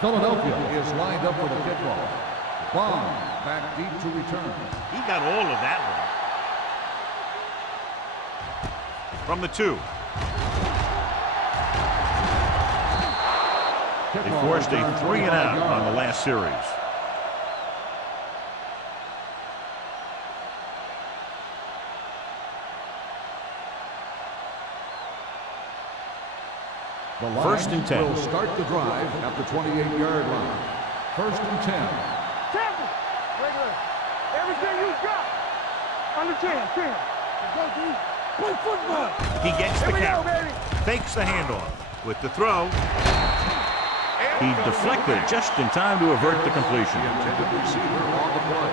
Philadelphia is lined up for the kickoff. Bond back deep to return. He got all of that one. From the 2. They forced a 3 and out on the last series. The Lions First and 10. will start the drive at the 28-yard line. First and 10. Temple. Regular. Everything you got. Under 10. Go, D. Play football. He gets the Here we go, carry. baby. Fakes the handoff. With the throw, he deflected just in time to avert the completion. The intended receiver on the play.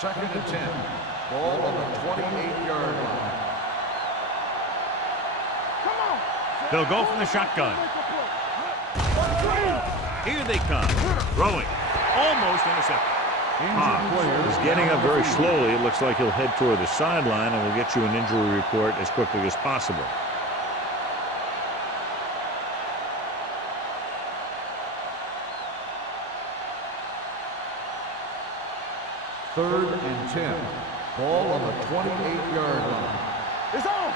Second and 10. Ball on the 28-yard line. Come on. They'll go from the shotgun. Here they come. Throwing. Almost intercepted. He's getting up very slowly. It looks like he'll head toward the sideline, and we'll get you an injury report as quickly as possible. Third and 10. Ball on the 28-yard line. It's on.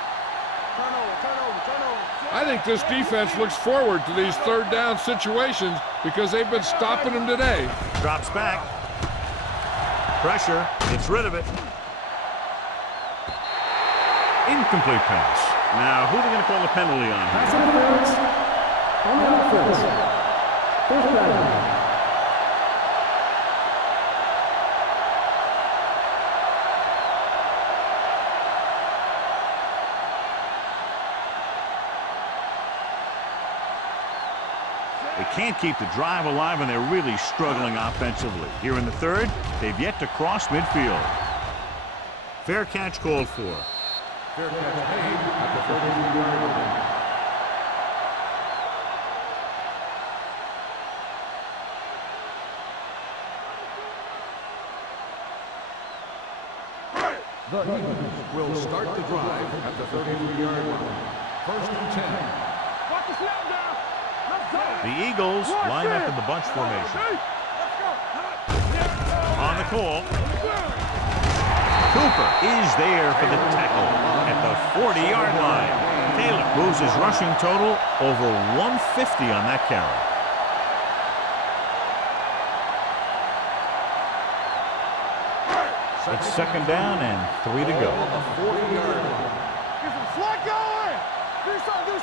Turnover. I think this defense looks forward to these third down situations because they've been stopping them today. Drops back. Pressure. Gets rid of it. Incomplete pass. Now, who are they going to call the penalty on here? Pass interference on the offense. First down. They can't keep the drive alive, and they're really struggling offensively. Here in the third, they've yet to cross midfield. Fair catch called for. Fair catch made at the 33-yard line. The Eagles will start the drive at the 33-yard line. First and 10. Watch the snap down. Let's go. The Eagles line up in the bunch formation. On the call. Cooper is there for the tackle at the 40-yard line. Taylor moves his rushing total over 150 on that carry. It's second down and 3 to go. The 40-yard line. Get some slack going. Do something.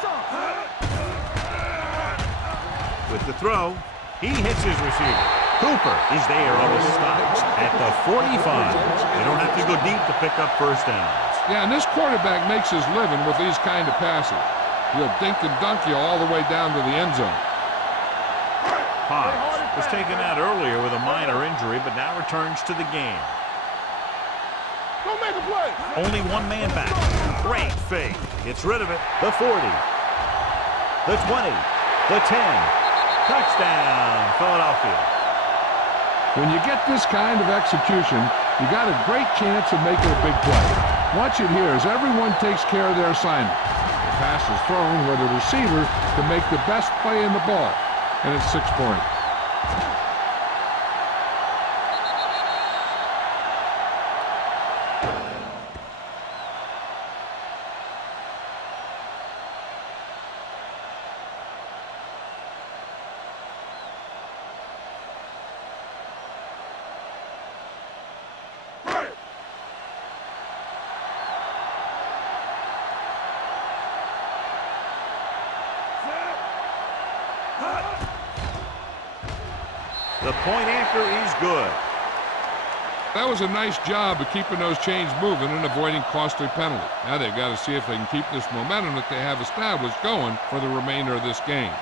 With the throw, he hits his receiver. Cooper is there on the stops at the 45. They don't have to go deep to pick up first downs. Yeah, and this quarterback makes his living with these kind of passes. He'll dink and dunk you all the way down to the end zone. Hobbs was taken out earlier with a minor injury, but now returns to the game. Go make a play. Only one man back. Great fake. Gets rid of it. The 40. The 20. The 10. Touchdown, Philadelphia. When you get this kind of execution, you got a great chance of making a big play. Watch it here as everyone takes care of their assignment. The pass is thrown where the receiver can make the best play in the ball, and it's 6 points. The point after is good. That was a nice job of keeping those chains moving and avoiding costly penalties. Now they've got to see if they can keep this momentum that they have established going for the remainder of this game.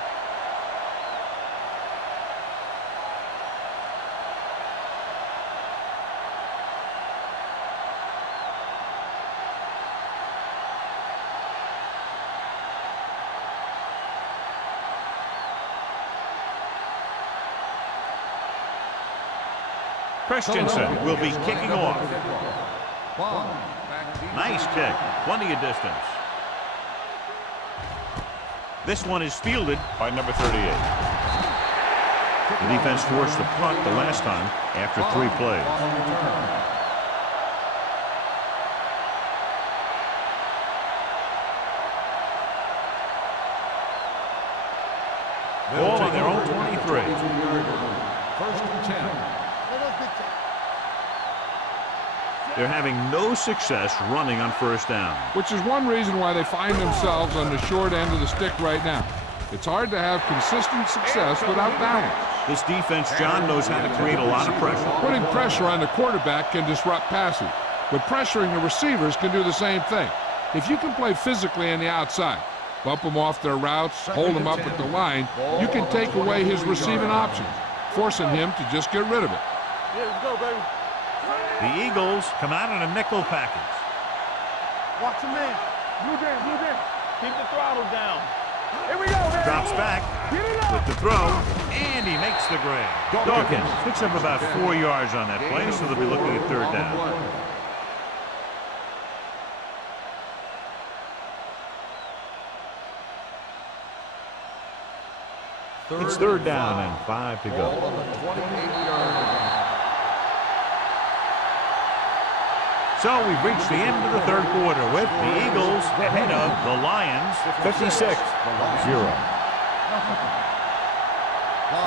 Christensen will be kicking off. Nice kick. Plenty of distance. This one is fielded by number 38. The defense forced the punt the last time after 3 plays. Ball on their own 23. First and 10. They're having no success running on first down. Which is one reason why they find themselves on the short end of the stick right now. It's hard to have consistent success without balance. This defense, John, knows how to create a lot of pressure. Putting pressure on the quarterback can disrupt passing, but pressuring the receivers can do the same thing. If you can play physically on the outside, bump them off their routes, hold them up at the line, you can take away his receiving options, forcing him to just get rid of it. Yeah, let's go, baby. The Eagles come out in a nickel package. Watch him in. Blue down. Keep the throttle down. Here we go, man. Drops back with the throw, and he makes the grab. Dawkins picks up about 4 yards on that play, so they'll be looking at third down. It's third down and 5 to go. On the 28-yard line. So we've reached the end of the third quarter with the Eagles ahead of the Lions 56-0.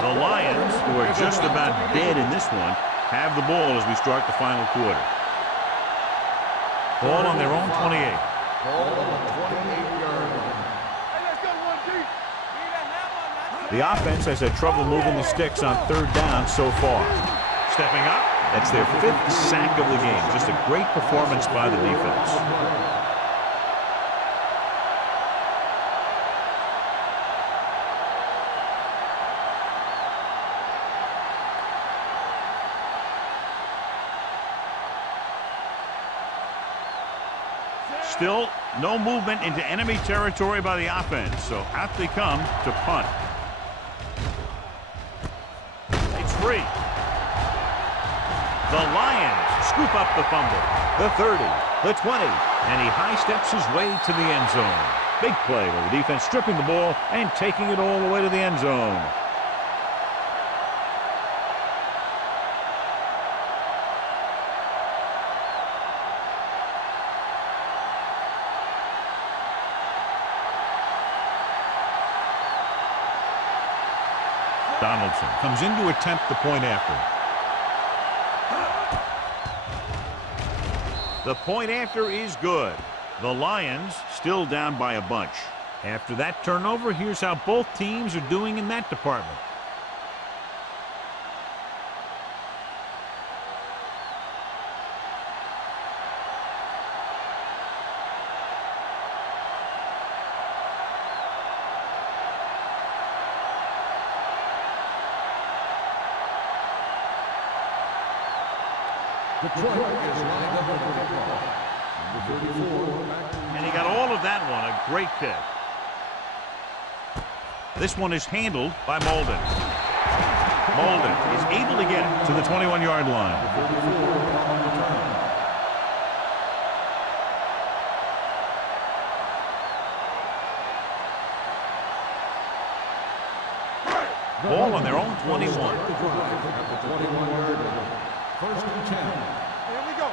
The Lions, who are just about dead in this one, have the ball as we start the final quarter. Ball on their own 28. Ball on the 28-yard line. Hey, let's go, 1 deep. The offense has had trouble moving the sticks on third down so far. Stepping up, that's their 5th sack of the game. Just a great performance by the defense. Still no movement into enemy territory by the offense, so out they come to punt. It's free. The Lions scoop up the fumble. The 30, the 20, and he high steps his way to the end zone. Big play with the defense stripping the ball and taking it all the way to the end zone. Donaldson comes in to attempt the point after. The point after is good. The Lions still down by a bunch. After that turnover, here's how both teams are doing in that department. Detroit is lined up with the kickoff. Number 34. And he got all of that one. A great kick. This one is handled by Molden. Molden is able to get it to the 21-yard line. Ball on their own 21. At the 21-yard line. First and 10. Here we go.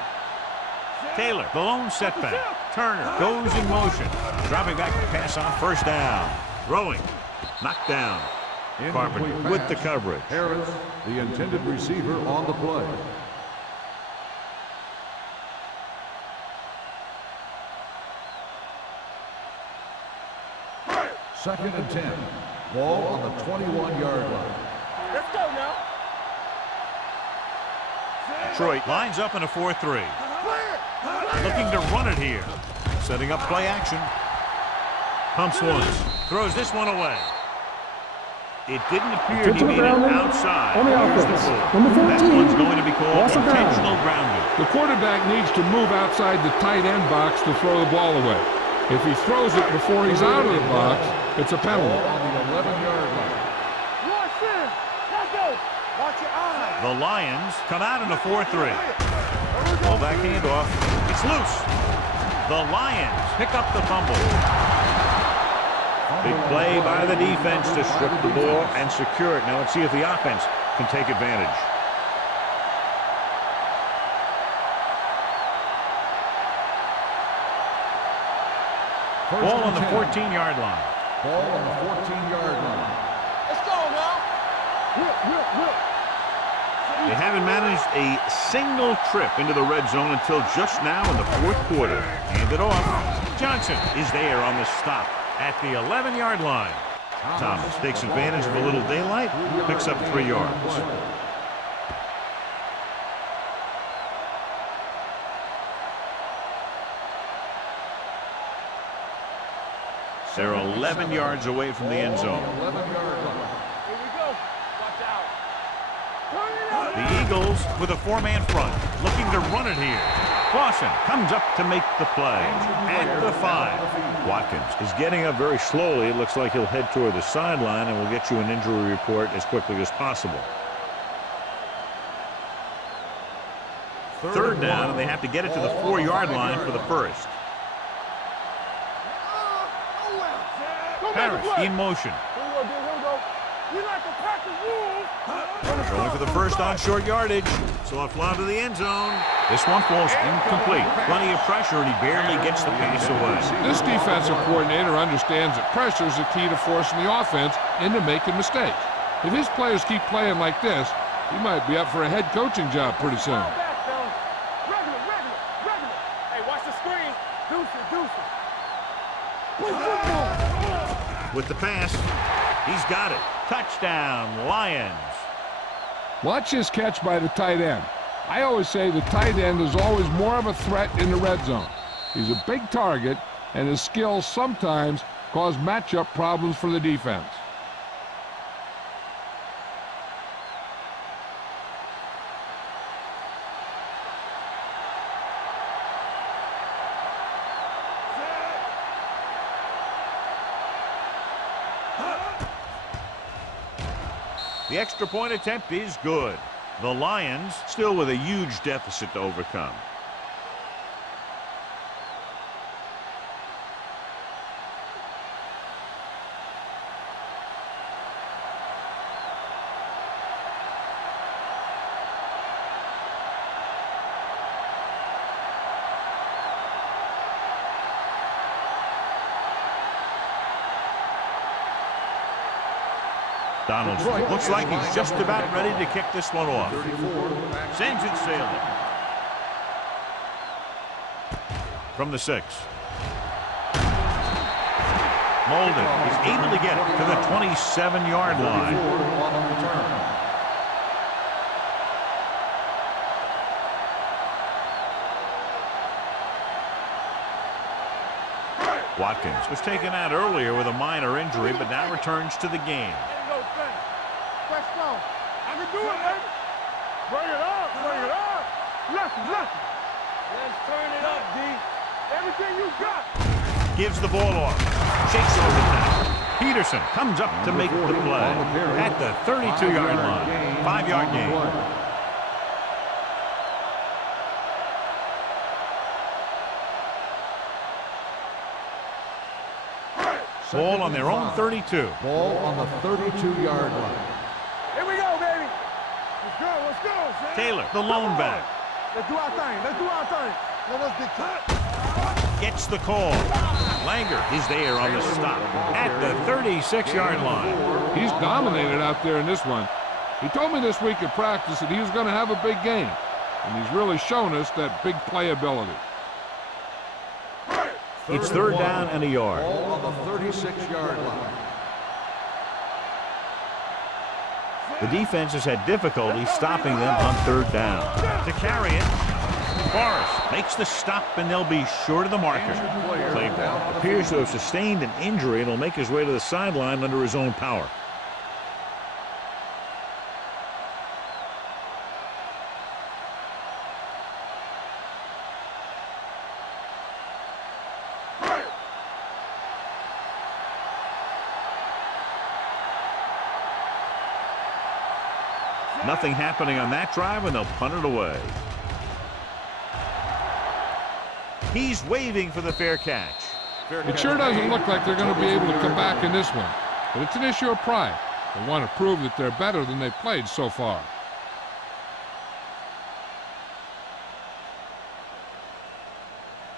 Taylor, the lone setback. Turner goes in motion. Dropping back to pass on first down. Throwing. Knocked down. Carpenter with the coverage. Harris, the intended receiver on the play. Second and 10. Ball on the 21-yard line. Let's go now. Detroit lines up in a 4-3. Looking to run it here. Setting up play action. Pumps once. Throws this one away. It didn't appear he made it outside. On the Here's offense. the Number ball. That 13. one's going to be called Loss of ground. intentional grounding. The quarterback needs to move outside the tight end box to throw the ball away. If he throws it before he's out of the box, it's a penalty. Ball on the 11-yard line. Rush in. Let's go. Watch your eyes. The Lions come out in a 4-3. Ball back handoff. It's loose. The Lions pick up the fumble. Big play by the defense to strip the ball and secure it. Now let's see if the offense can take advantage. Ball on the 14-yard line. Ball on the 14-yard line. Let's go now. Whip. They haven't managed a single trip into the red zone until just now in the fourth quarter. Hand it off. Johnson is there on the stop at the 11-yard line. Thomas takes advantage of a little daylight, picks up 3 yards. They're 11 yards away from the end zone. 11-yard line. Here we go. Watch out. Turn it up. The Eagles with a 4-man front, looking to run it here. Clausen comes up to make the play at the 5. Watkins is getting up very slowly. It looks like he'll head toward the sideline, and we'll get you an injury report as quickly as possible. Third down, and they have to get it to the 4-yard line for the first. Harris in motion. Here we go. We like the Packers rules. Going for the first on short yardage. Soft lob to the end zone. This one falls incomplete. Plenty of pressure, and he barely gets the pass away. This defensive coordinator understands that pressure is the key to forcing the offense into making mistakes. If his players keep playing like this, he might be up for a head coaching job pretty soon. Back, fellas. Regular. Hey, watch the screen. Deuces. Play football. With the pass, he's got it. Touchdown, Lions. Watch his catch by the tight end. I always say the tight end is always more of a threat in the red zone. He's a big target, and his skills sometimes cause matchup problems for the defense. The extra point attempt is good. The Lions Still with a huge deficit to overcome. Donaldson looks like he's just about ready to kick this one off. Sends it sailing. From the 6. Molden is able to get it to the 27-yard line. Watkins was taken out earlier with a minor injury, but now returns to the game. Let's go. I can do it, baby. Bring it up, bring it up. Left. Let's turn it up, D. Everything you got. Gives the ball off. Shakes off the tackle. Peterson comes up to make the play at the 32-yard line. 5-yard gain. Ball on their own 32. Ball on the 32-yard line. Here we go, baby. Let's go, son. Taylor, the lone back. Let's do our thing. Let us get cut. Gets the call. Langer is there on the stop at the 36-yard line. He's dominated out there in this one. He told me this week at practice that he was going to have a big game, and he's really shown us that big playability. It's third down and a yard. Ball on the 36-yard line. The defense has had difficulty stopping them on third down. To carry it, Forrest makes the stop, and they'll be short of the marker. Claiborne appears to have sustained an injury and will make his way to the sideline under his own power. Nothing happening on that drive, and they'll punt it away. He's waving for the fair catch. It sure doesn't look like they're going to be able to come back in this one, but it's an issue of pride. They want to prove that they're better than they've played so far.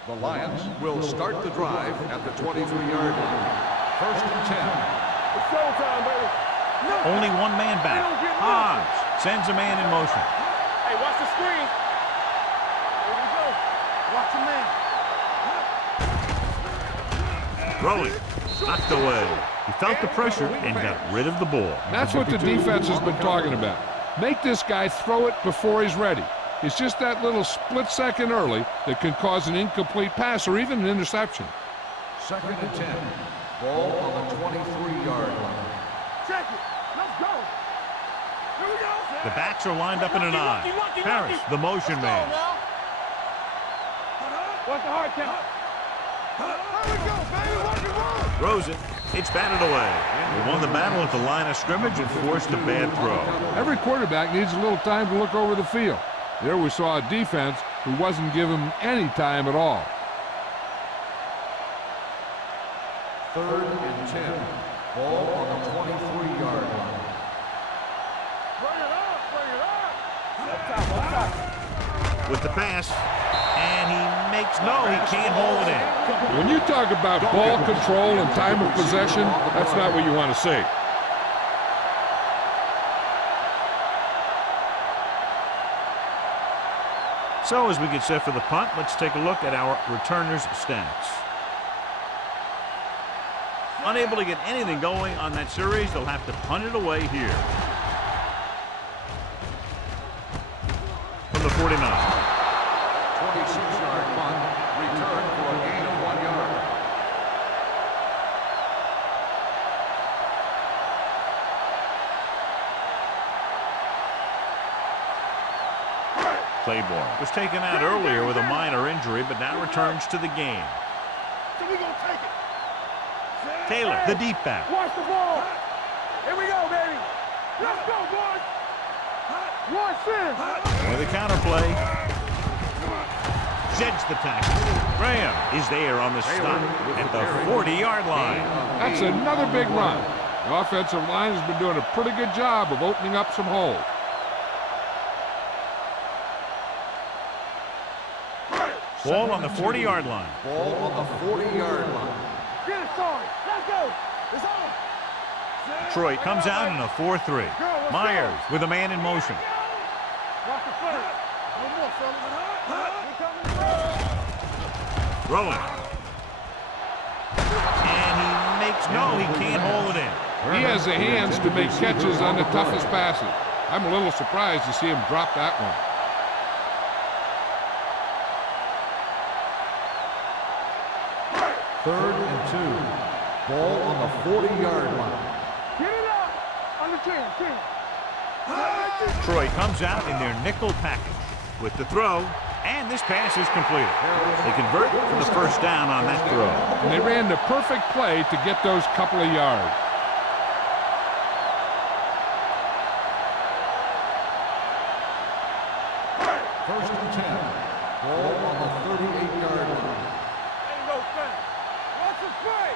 The Lions will start the drive at the 23-yard line. First and 10. It's showtime, baby. Only one man back. Hobbs sends a man in motion. Hey, watch the screen. There we go. Watch the man. Throwing. Knocked away. He felt the pressure and got rid of the ball. That's what the defense has been talking about. Make this guy throw it before he's ready. It's just that little split second early that can cause an incomplete pass or even an interception. Second and 10. Ball on the 23-yard line. Check it. Let's go. Here we go. The backs are lined up in an eye. Harris, the motion man. What's the hard count? There we go, baby. Rock and roll. Throws it. It's batted away. They won the battle at the line of scrimmage and forced a bad throw. Every quarterback needs a little time to look over the field. There we saw a defense who wasn't given any time at all. Third and 10. Ball on the 23-yard line. Bring it up. Up top. With the pass, and he makes no, he can't hold it in. When you talk about ball control and time of possession, that's not what you want to see. So as we get set for the punt, let's take a look at our returners' stats. Unable to get anything going on that series, they'll have to punt it away here. From the 49. 26-yard punt. Return for a gain of 1 yard. Claiborne was taken out earlier with a minor injury, but now returns to the game. So we gonna take it. Taylor, the deep back. Watch the ball. Here we go, baby. Let's go, boys. Watch this. With the counterplay. Zeds the tackle. Graham is there on the stop at the 40-yard line. That's another big run. The offensive line has been doing a pretty good job of opening up some holes. Ball on the 40-yard line. Ball on the 40-yard line. Get it started. Let's go. It's on. Detroit comes out in a 4-3. Myers with a man in motion. Watch the foot. One more, fellas. We coming through. Rolling. And he makes, no, he can't hold it in. He has the hands to make catches on the toughest passes. I'm a little surprised to see him drop that one. Third and 2. Ball on the 40-yard line. Get it up. On the 10. Detroit comes out in their nickel package with the throw, and this pass is completed. They convert for the first down on that throw. And they ran the perfect play to get those couple of yards. First and 10. Ball on the 38-yard line. Ain't no thing. Watch the play.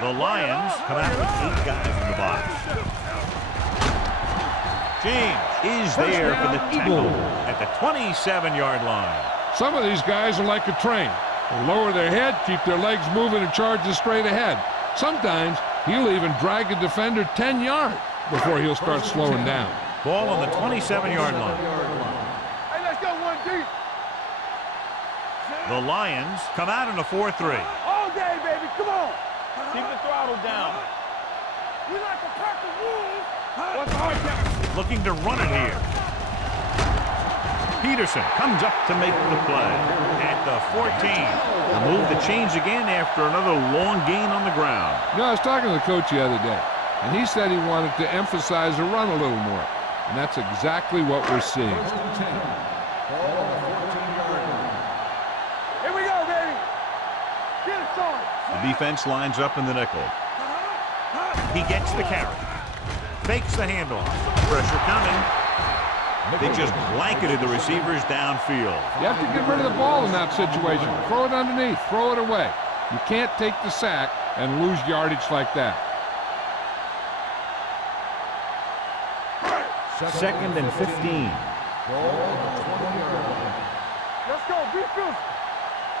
The Lions come out with 8 guys in the box. James is there for the tackle at the 27-yard line. Some of these guys are like a train. They lower their head, keep their legs moving, and charge straight ahead. Sometimes he'll even drag a defender 10 yards before he'll start slowing down. Ball on the 27-yard line. Hey, let's go one deep. The Lions come out in a 4-3. All day, baby. Come on. Keep the throttle down. We like a pack of wolves. What's the hard count? Looking to run it here. Peterson comes up to make the play at the 14. The move the chains again after another long gain on the ground. You know, I was talking to the coach the other day, and he said he wanted to emphasize the run a little more. And that's exactly what we're seeing. First and 10. Ball on the 14-yard line. Here we go, baby. Get it started. The defense lines up in the nickel. He gets the carry. Fakes the handoff. Pressure coming. They just blanketed the receivers downfield. You have to get rid of the ball in that situation. Throw it underneath. Throw it away. You can't take the sack and lose yardage like that. Second and 15. Ball on the 20-yard line. Let's go. Be physical.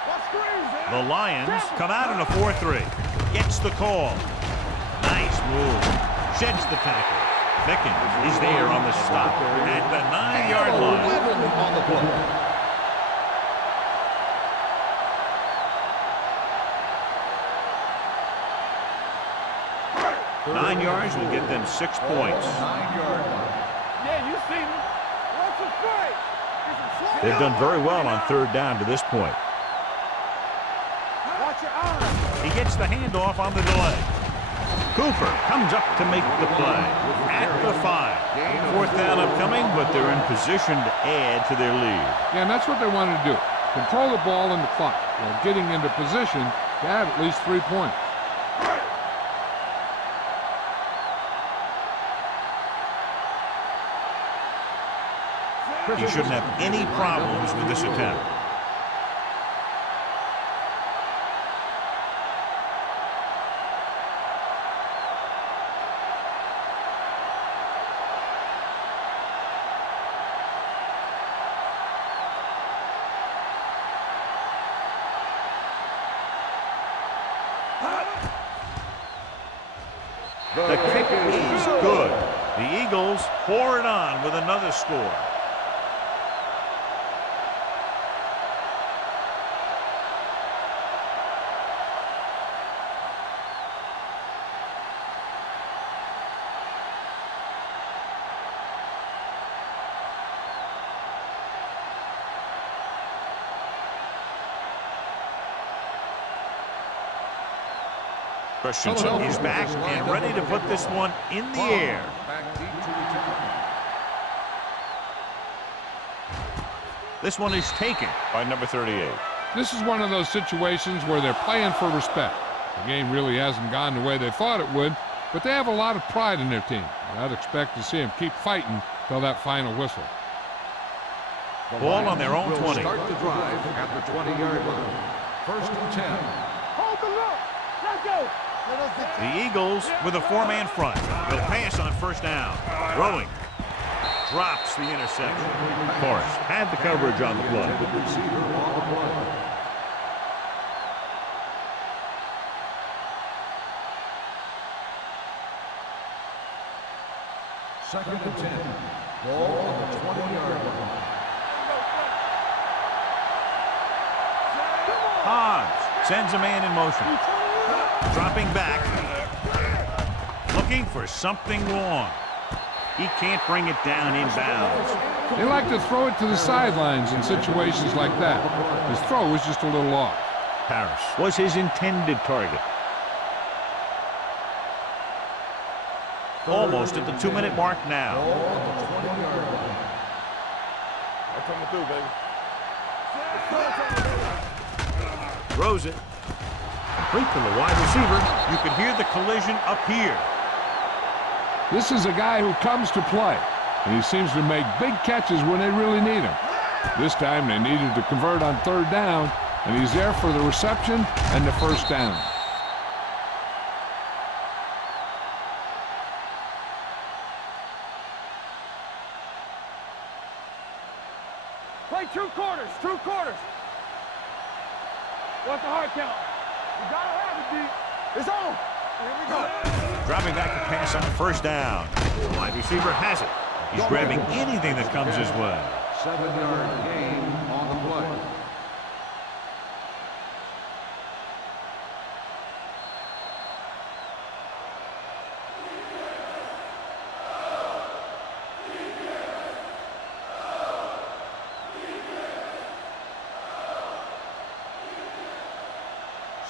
Let's scream. The Lions come out in a 4-3. Gets the call. Nice move. Sheds the tackle. Pickens is there on the stop at the 9-yard line. 11 on the play. Nine yards will get them 6 points. 9-yard line. Yeah, you see me. What's the play? They've done very well on 3rd down to this point. Watch your eyes. He gets the handoff on the delay. Cooper comes up to make the play at the 5. 4th down upcoming, but they're in position to add to their lead. Yeah, and that's what they wanted to do. Control the ball and the clock while getting into position to have at least 3 points. He shouldn't have any problems with this attempt. The kick is good. The Eagles pour it on with another score. Christensen is back and ready to put this one in the air. Back deep to return. This one is taken by number 38. This is one of those situations where they're playing for respect. The game really hasn't gone the way they thought it would, but they have a lot of pride in their team. I'd expect to see them keep fighting till that final whistle. Ball on their own 20. Start the drive at the 20-yard line. First and 10. Hold the look. Let's go. The Eagles with a four-man front. They'll pass on first down. Throwing. Drops the interception. Forrest had the coverage on the play. Receiver on the play. Second and 10. Ball on the 20-yard line. Hobbs sends a man in motion. Dropping back. Looking for something long. He can't bring it down inbounds. They like to throw it to the sidelines in situations like that. His throw was just a little off. Parrish was his intended target. Almost at the 2-minute mark now. Ball on the 20-yard line. I'm coming through, baby. Throws it. Complete to the wide receiver. You can hear the collision up here. This is a guy who comes to play, and he seems to make big catches when they really need him. This time they needed to convert on third down, and he's there for the reception and the first down. Play 2 quarters. 2 quarters. What's the hard count? You gotta have it, D. It's on. Here we go. Dropping back to pass on first down. The wide receiver has it. He's grabbing anything that comes his way. 7-yard gain on the play.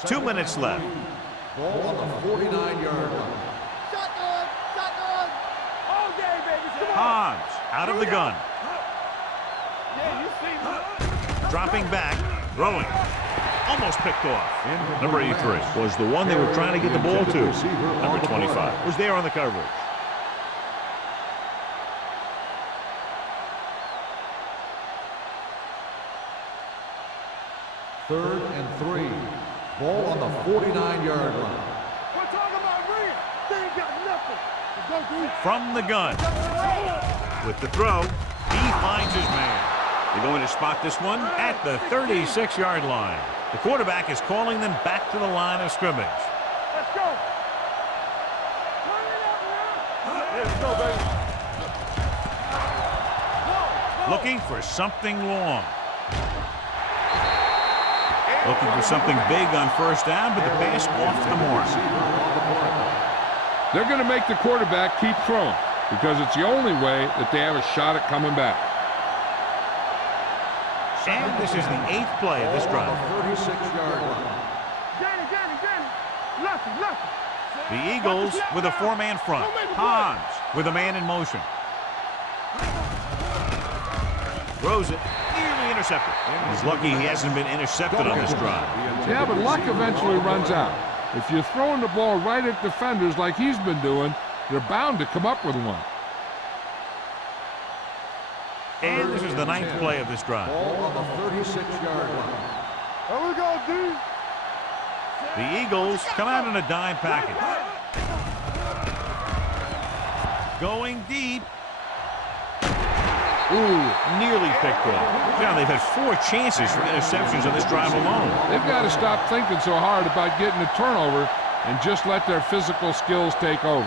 Two minutes left. Ball on the 49-yard line. Shotgun. Shotgun. All day, baby. Come on. Hobbs out of the gun. Yeah, you see me. Dropping back. Throwing. Almost picked off. Number 83 was the one they were trying to get the ball to. Number 25 was there on the coverage. Third and 3. Ball on the 49-yard line. We're talking about real. They ain't got nothing. Let's go, dude. From the gun. With the throw, he finds his man. They're going to spot this one at the 36-yard line. The quarterback is calling them back to the line of scrimmage. Let's go. Turn it up now. Let's go, baby. Looking for something long. Looking for something big on first down, but the pass off the mark. They're going to make the quarterback keep throwing because it's the only way that they have a shot at coming back. And this is the 8th play of this drive. 36-yard line. Johnny. Lucky. The Eagles with a four-man front. Hans with a man in motion. Throws it. Nearly intercepted. He's lucky he hasn't been intercepted on this drive. Yeah, but luck eventually runs out. If you're throwing the ball right at defenders like he's been doing, they're bound to come up with one. And this is the 9th play of this drive. Ball on the 36-yard line. Here we go, dude. The Eagles come out in a dime package. Going deep. Ooh, nearly picked off. Now they've had 4 chances for interceptions on this drive alone. They've got to stop thinking so hard about getting a turnover and just let their physical skills take over.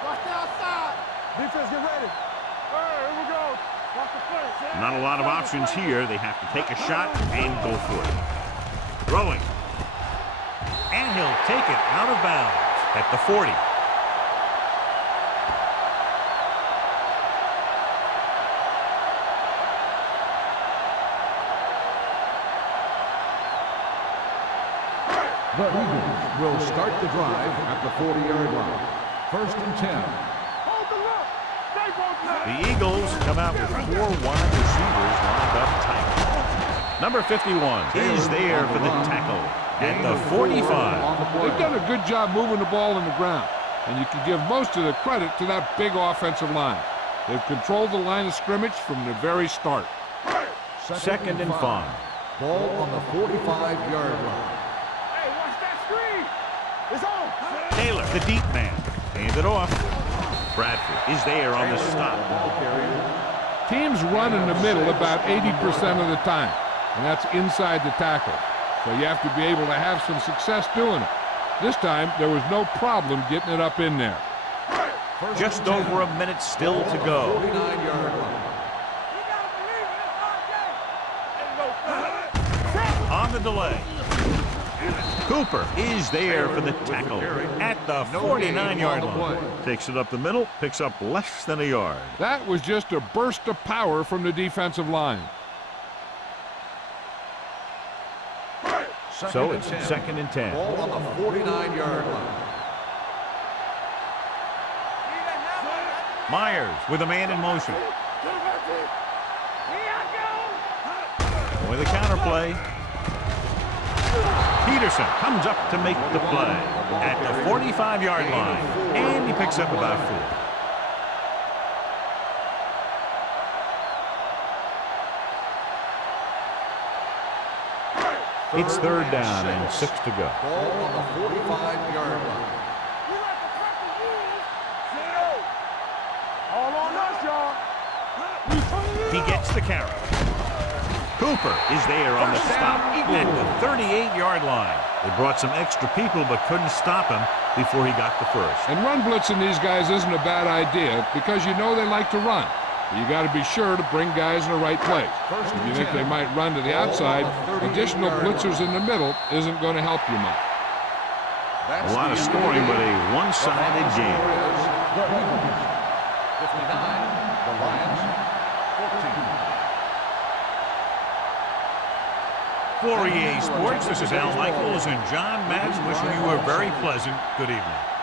Watch the outside. Defense, get ready. All right, here we go. Watch the play. Not a lot of options here. They have to take a shot and go for it. Throwing. And he'll take it out of bounds at the 40. The Eagles will start the drive at the 40-yard line. First and 10. Hold the look. Stay both. The Eagles come out with 4 wide receivers lined up tight. Number 51 is there for the tackle. at the 45. They've done a good job moving the ball in the ground, and you can give most of the credit to that big offensive line. They've controlled the line of scrimmage from the very start. Second and 5. Ball on the 45-yard line. Hey, watch that screen. It's on. Taylor, the deep man. Hand it off. Bradford is there on the stop. Teams run in the middle about 80% of the time, and that's inside the tackle. So you have to be able to have some success doing it. This time, there was no problem getting it up in there. Just over a minute still to go. 49-yard line. On the delay. Cooper is there for the tackle at the 49-yard line. Takes it up the middle, picks up less than a yard. That was just a burst of power from the defensive line. So it's second and 10. Ball on the 49-yard line. Myers with a man in motion. With a counter play. Peterson comes up to make the play at the 45-yard line, and he picks up about 4. It's third down and 6 to go. Ball on the 45-yard line. All on us, y'all. He gets the carry. Cooper is there on the stop at the 38-yard line. They brought some extra people but couldn't stop him before he got the first. And run blitzing these guys isn't a bad idea because you know they like to run. But you got to be sure to bring guys in the right place. If you think they might run to the outside, additional blitzers in the middle isn't going to help you much. A lot of scoring, but a one-sided game. 59, the Lions, 14. For EA Sports, this is Al Michaels and John Madden wishing you a very pleasant good evening.